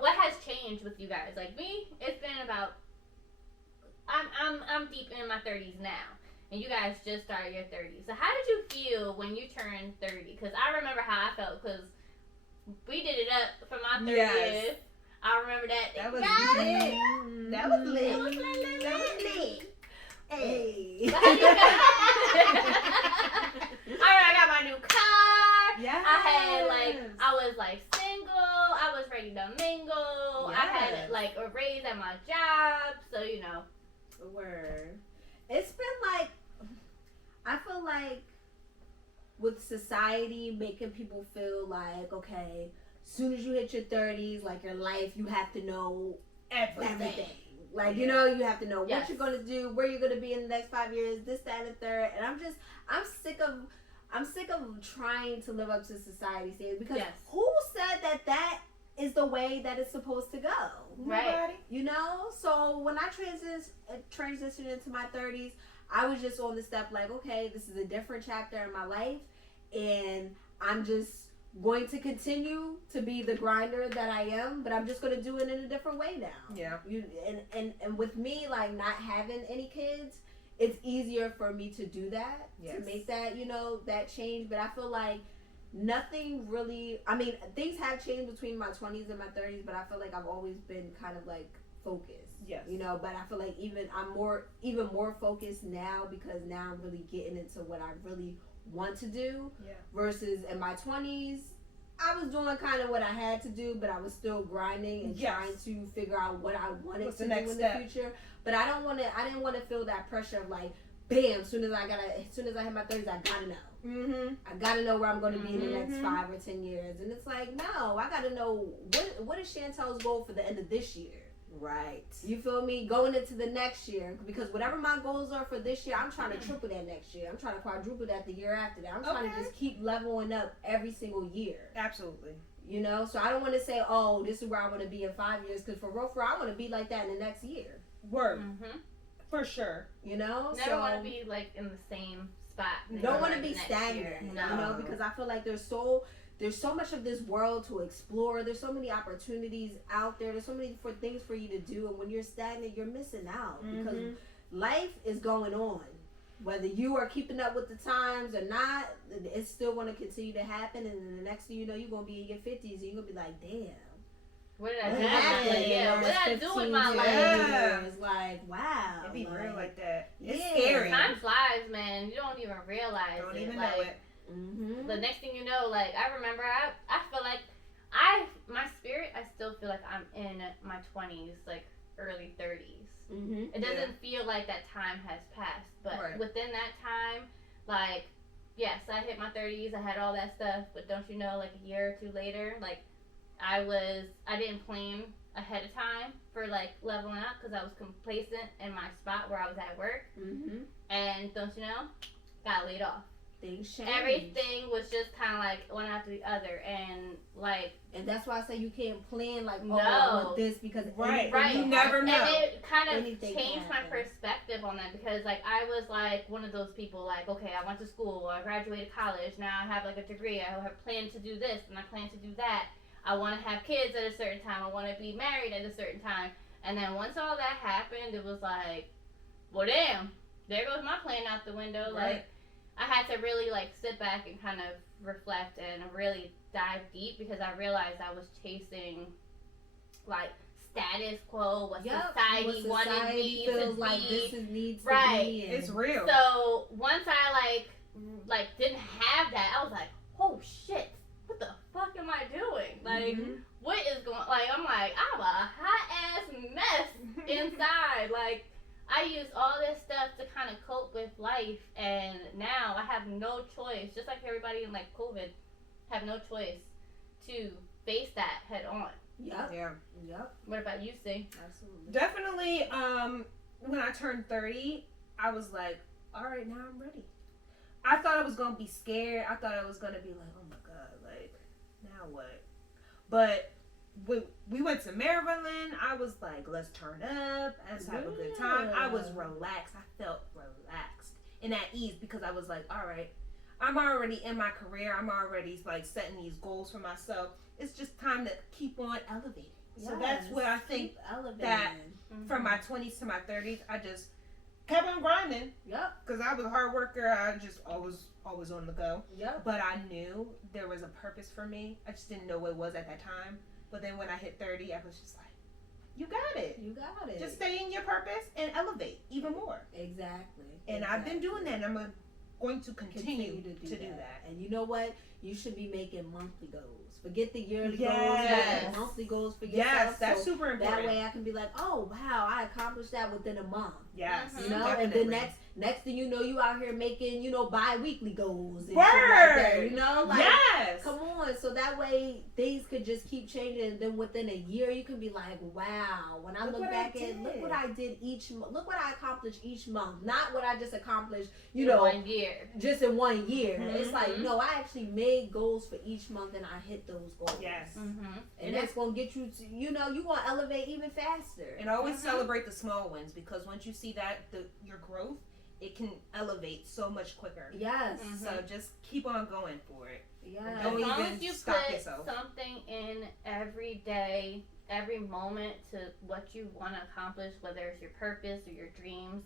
what has changed with you guys? Like me, it's been about I'm deep in my 30s now. And you guys just started your 30s. So how did you feel when you turned 30? Because I remember how I felt because we did it up for my 30th. Yes. I remember that. That was Guys, lit. That was lit. It was lit. That was lit. Hey. How you guys- Alright, I got my new car. Yeah. I had I was single. I was ready to mingle. I had Yes. a raise at my job. So Word. It's been I feel like with society making people feel like, okay, as soon as you hit your 30s, like your life, you have to know everything. Like, you know, you have to know Yes. what you're going to do, where you're going to be in the next 5 years, this, that, and the third. And I'm sick of trying to live up to society standards because Yes. who said that is the way that it's supposed to go? Right. Nobody. You know, so when I transitioned into my 30s, I was just on the step like, okay, this is a different chapter in my life, and I'm just going to continue to be the grinder that I am, but I'm just going to do it in a different way now. Yeah. And with me, not having any kids, it's easier for me to do that, Yes. to make that, that change. But I feel like nothing really, things have changed between my 20s and my 30s, but I feel like I've always been kind of focused. Yes. But I feel like even more focused now because now I'm really getting into what I really want to do. Yeah. Versus in my 20s, I was doing kind of what I had to do, but I was still grinding and Yes. trying to figure out what I wanted What's to the do next in step? the future. But I didn't want to feel that pressure of bam, as soon as I hit my 30s, I gotta know. Mm-hmm. I gotta know where I'm gonna be in the next Mhm. 5 or 10 years. And it's no, I gotta know what is Chantel's goal for the end of this year. Right. You feel me? Going into the next year. Because whatever my goals are for this year, I'm trying to triple that next year. I'm trying to quadruple that the year after that. I'm trying to Okay. just keep leveling up every single year. Absolutely. So I don't want to say, oh, this is where I want to be in 5 years. Because for real, I want to be like that in the next year. Word. mm-hmm. For sure. Never So want to be in the same spot. don't want to the be next stagnant. year. No. Because I feel like there's so much of this world to explore. There's so many opportunities out there. There's so many things for you to do. And when you're stagnant, you're missing out. Because Mhm. life is going on. Whether you are keeping up with the times or not, it's still going to continue to happen. And then the next thing you know, you're going to be in your 50s and you're going to be like, damn. What did I What do? happened in Yeah, the what did I last do with 15 my life? Yeah. years? Wow. It be real like that. It's Yeah. scary. Time flies, man. You don't even realize Don't it. even know it. Mm-hmm. The next thing you know, I remember, I feel like my spirit, I still feel like I'm in my 20s, early 30s. Mm-hmm. It doesn't feel like that time has passed, but Right. within that time, yes, I hit my 30s, I had all that stuff, but don't you know, a year or two later, I didn't plan ahead of time for like leveling up because I was complacent in my spot where I was at work. Mm-hmm. And don't you know, got laid off. Things change. Everything was just kind of like one after the other, and like. And that's why I say you can't plan like, oh, No. I want this because Right. Right. You never know. And it kind of Anything changed can my happen. perspective on that because like I was like one of those people like, okay, I went to school, I graduated college, now I have like a degree, I have planned to do this and I plan to do that. I want to have kids at a certain time, I want to be married at a certain time. And then once all that happened, it was like, well, damn, there goes my plan out the window. Right. Like, I had to really like sit back and kind of reflect and really dive deep because I realized I was chasing like status quo, what society wanted me to feels like be. this is needs Right. to be. And It's real. So once I like didn't have that, I was like, oh shit, what the fuck am I doing? Like, Mhm. what is going? Like, I'm like, I'm a hot ass mess inside. Like, I use all this stuff to kind of cope with life, and now I have no choice. Just like everybody in like COVID, have no choice to face that head on. Yep. Yeah. Yep. What about you, C? Absolutely. Definitely, when I turned 30, I was like, all right, now I'm ready. I thought I was going to be scared. I thought I was going to be like, oh my God, like, now what? But when we went to Maryland, I was like, let's turn up. Let's have a good time. I was relaxed. I felt relaxed and at ease because I was like, all right, I'm already in my career. I'm already like setting these goals for myself. It's just time to keep on elevating. So that's what I think that from my 20s to my 30s, I just kept on grinding. Yep. Because I was a hard worker. I just always on the go. Yep. But I knew there was a purpose for me. I just didn't know what it was at that time. But then when I hit 30, I was just like, you got it. You got it. Just stay in your purpose and elevate even more. Exactly. And I've been doing that. And I'm going to continue to do that. And you know what? You should be making monthly goals. Forget the yearly Yes. goals. Make monthly goals for yourself. Yes, that's so super important. that way I can be like, oh wow, I accomplished that within a month. Yes. Mhm. You know, definitely. and then next thing you know, you out here making, bi-weekly goals and Word. shit like that. You know, like Yes. come on. So that way things could just keep changing, and then within a year you can be like, wow. When I Look look what back I at, look did. what I did look what I accomplished each month. Not what I just accomplished, In 1 year. just in 1 year. Mhm. It's like, no, I actually made goals for each month and I hit those goals. Yes. Mm-hmm. And that's going to get you to, you going to elevate even faster. And always Mhm. celebrate the small wins because once you see that, your growth, it can elevate so much quicker. Yes. Mhm. So just keep on going for it. Yes. Don't As long even as you stop put yourself. something in every day, every moment to what you want to accomplish, whether it's your purpose or your dreams,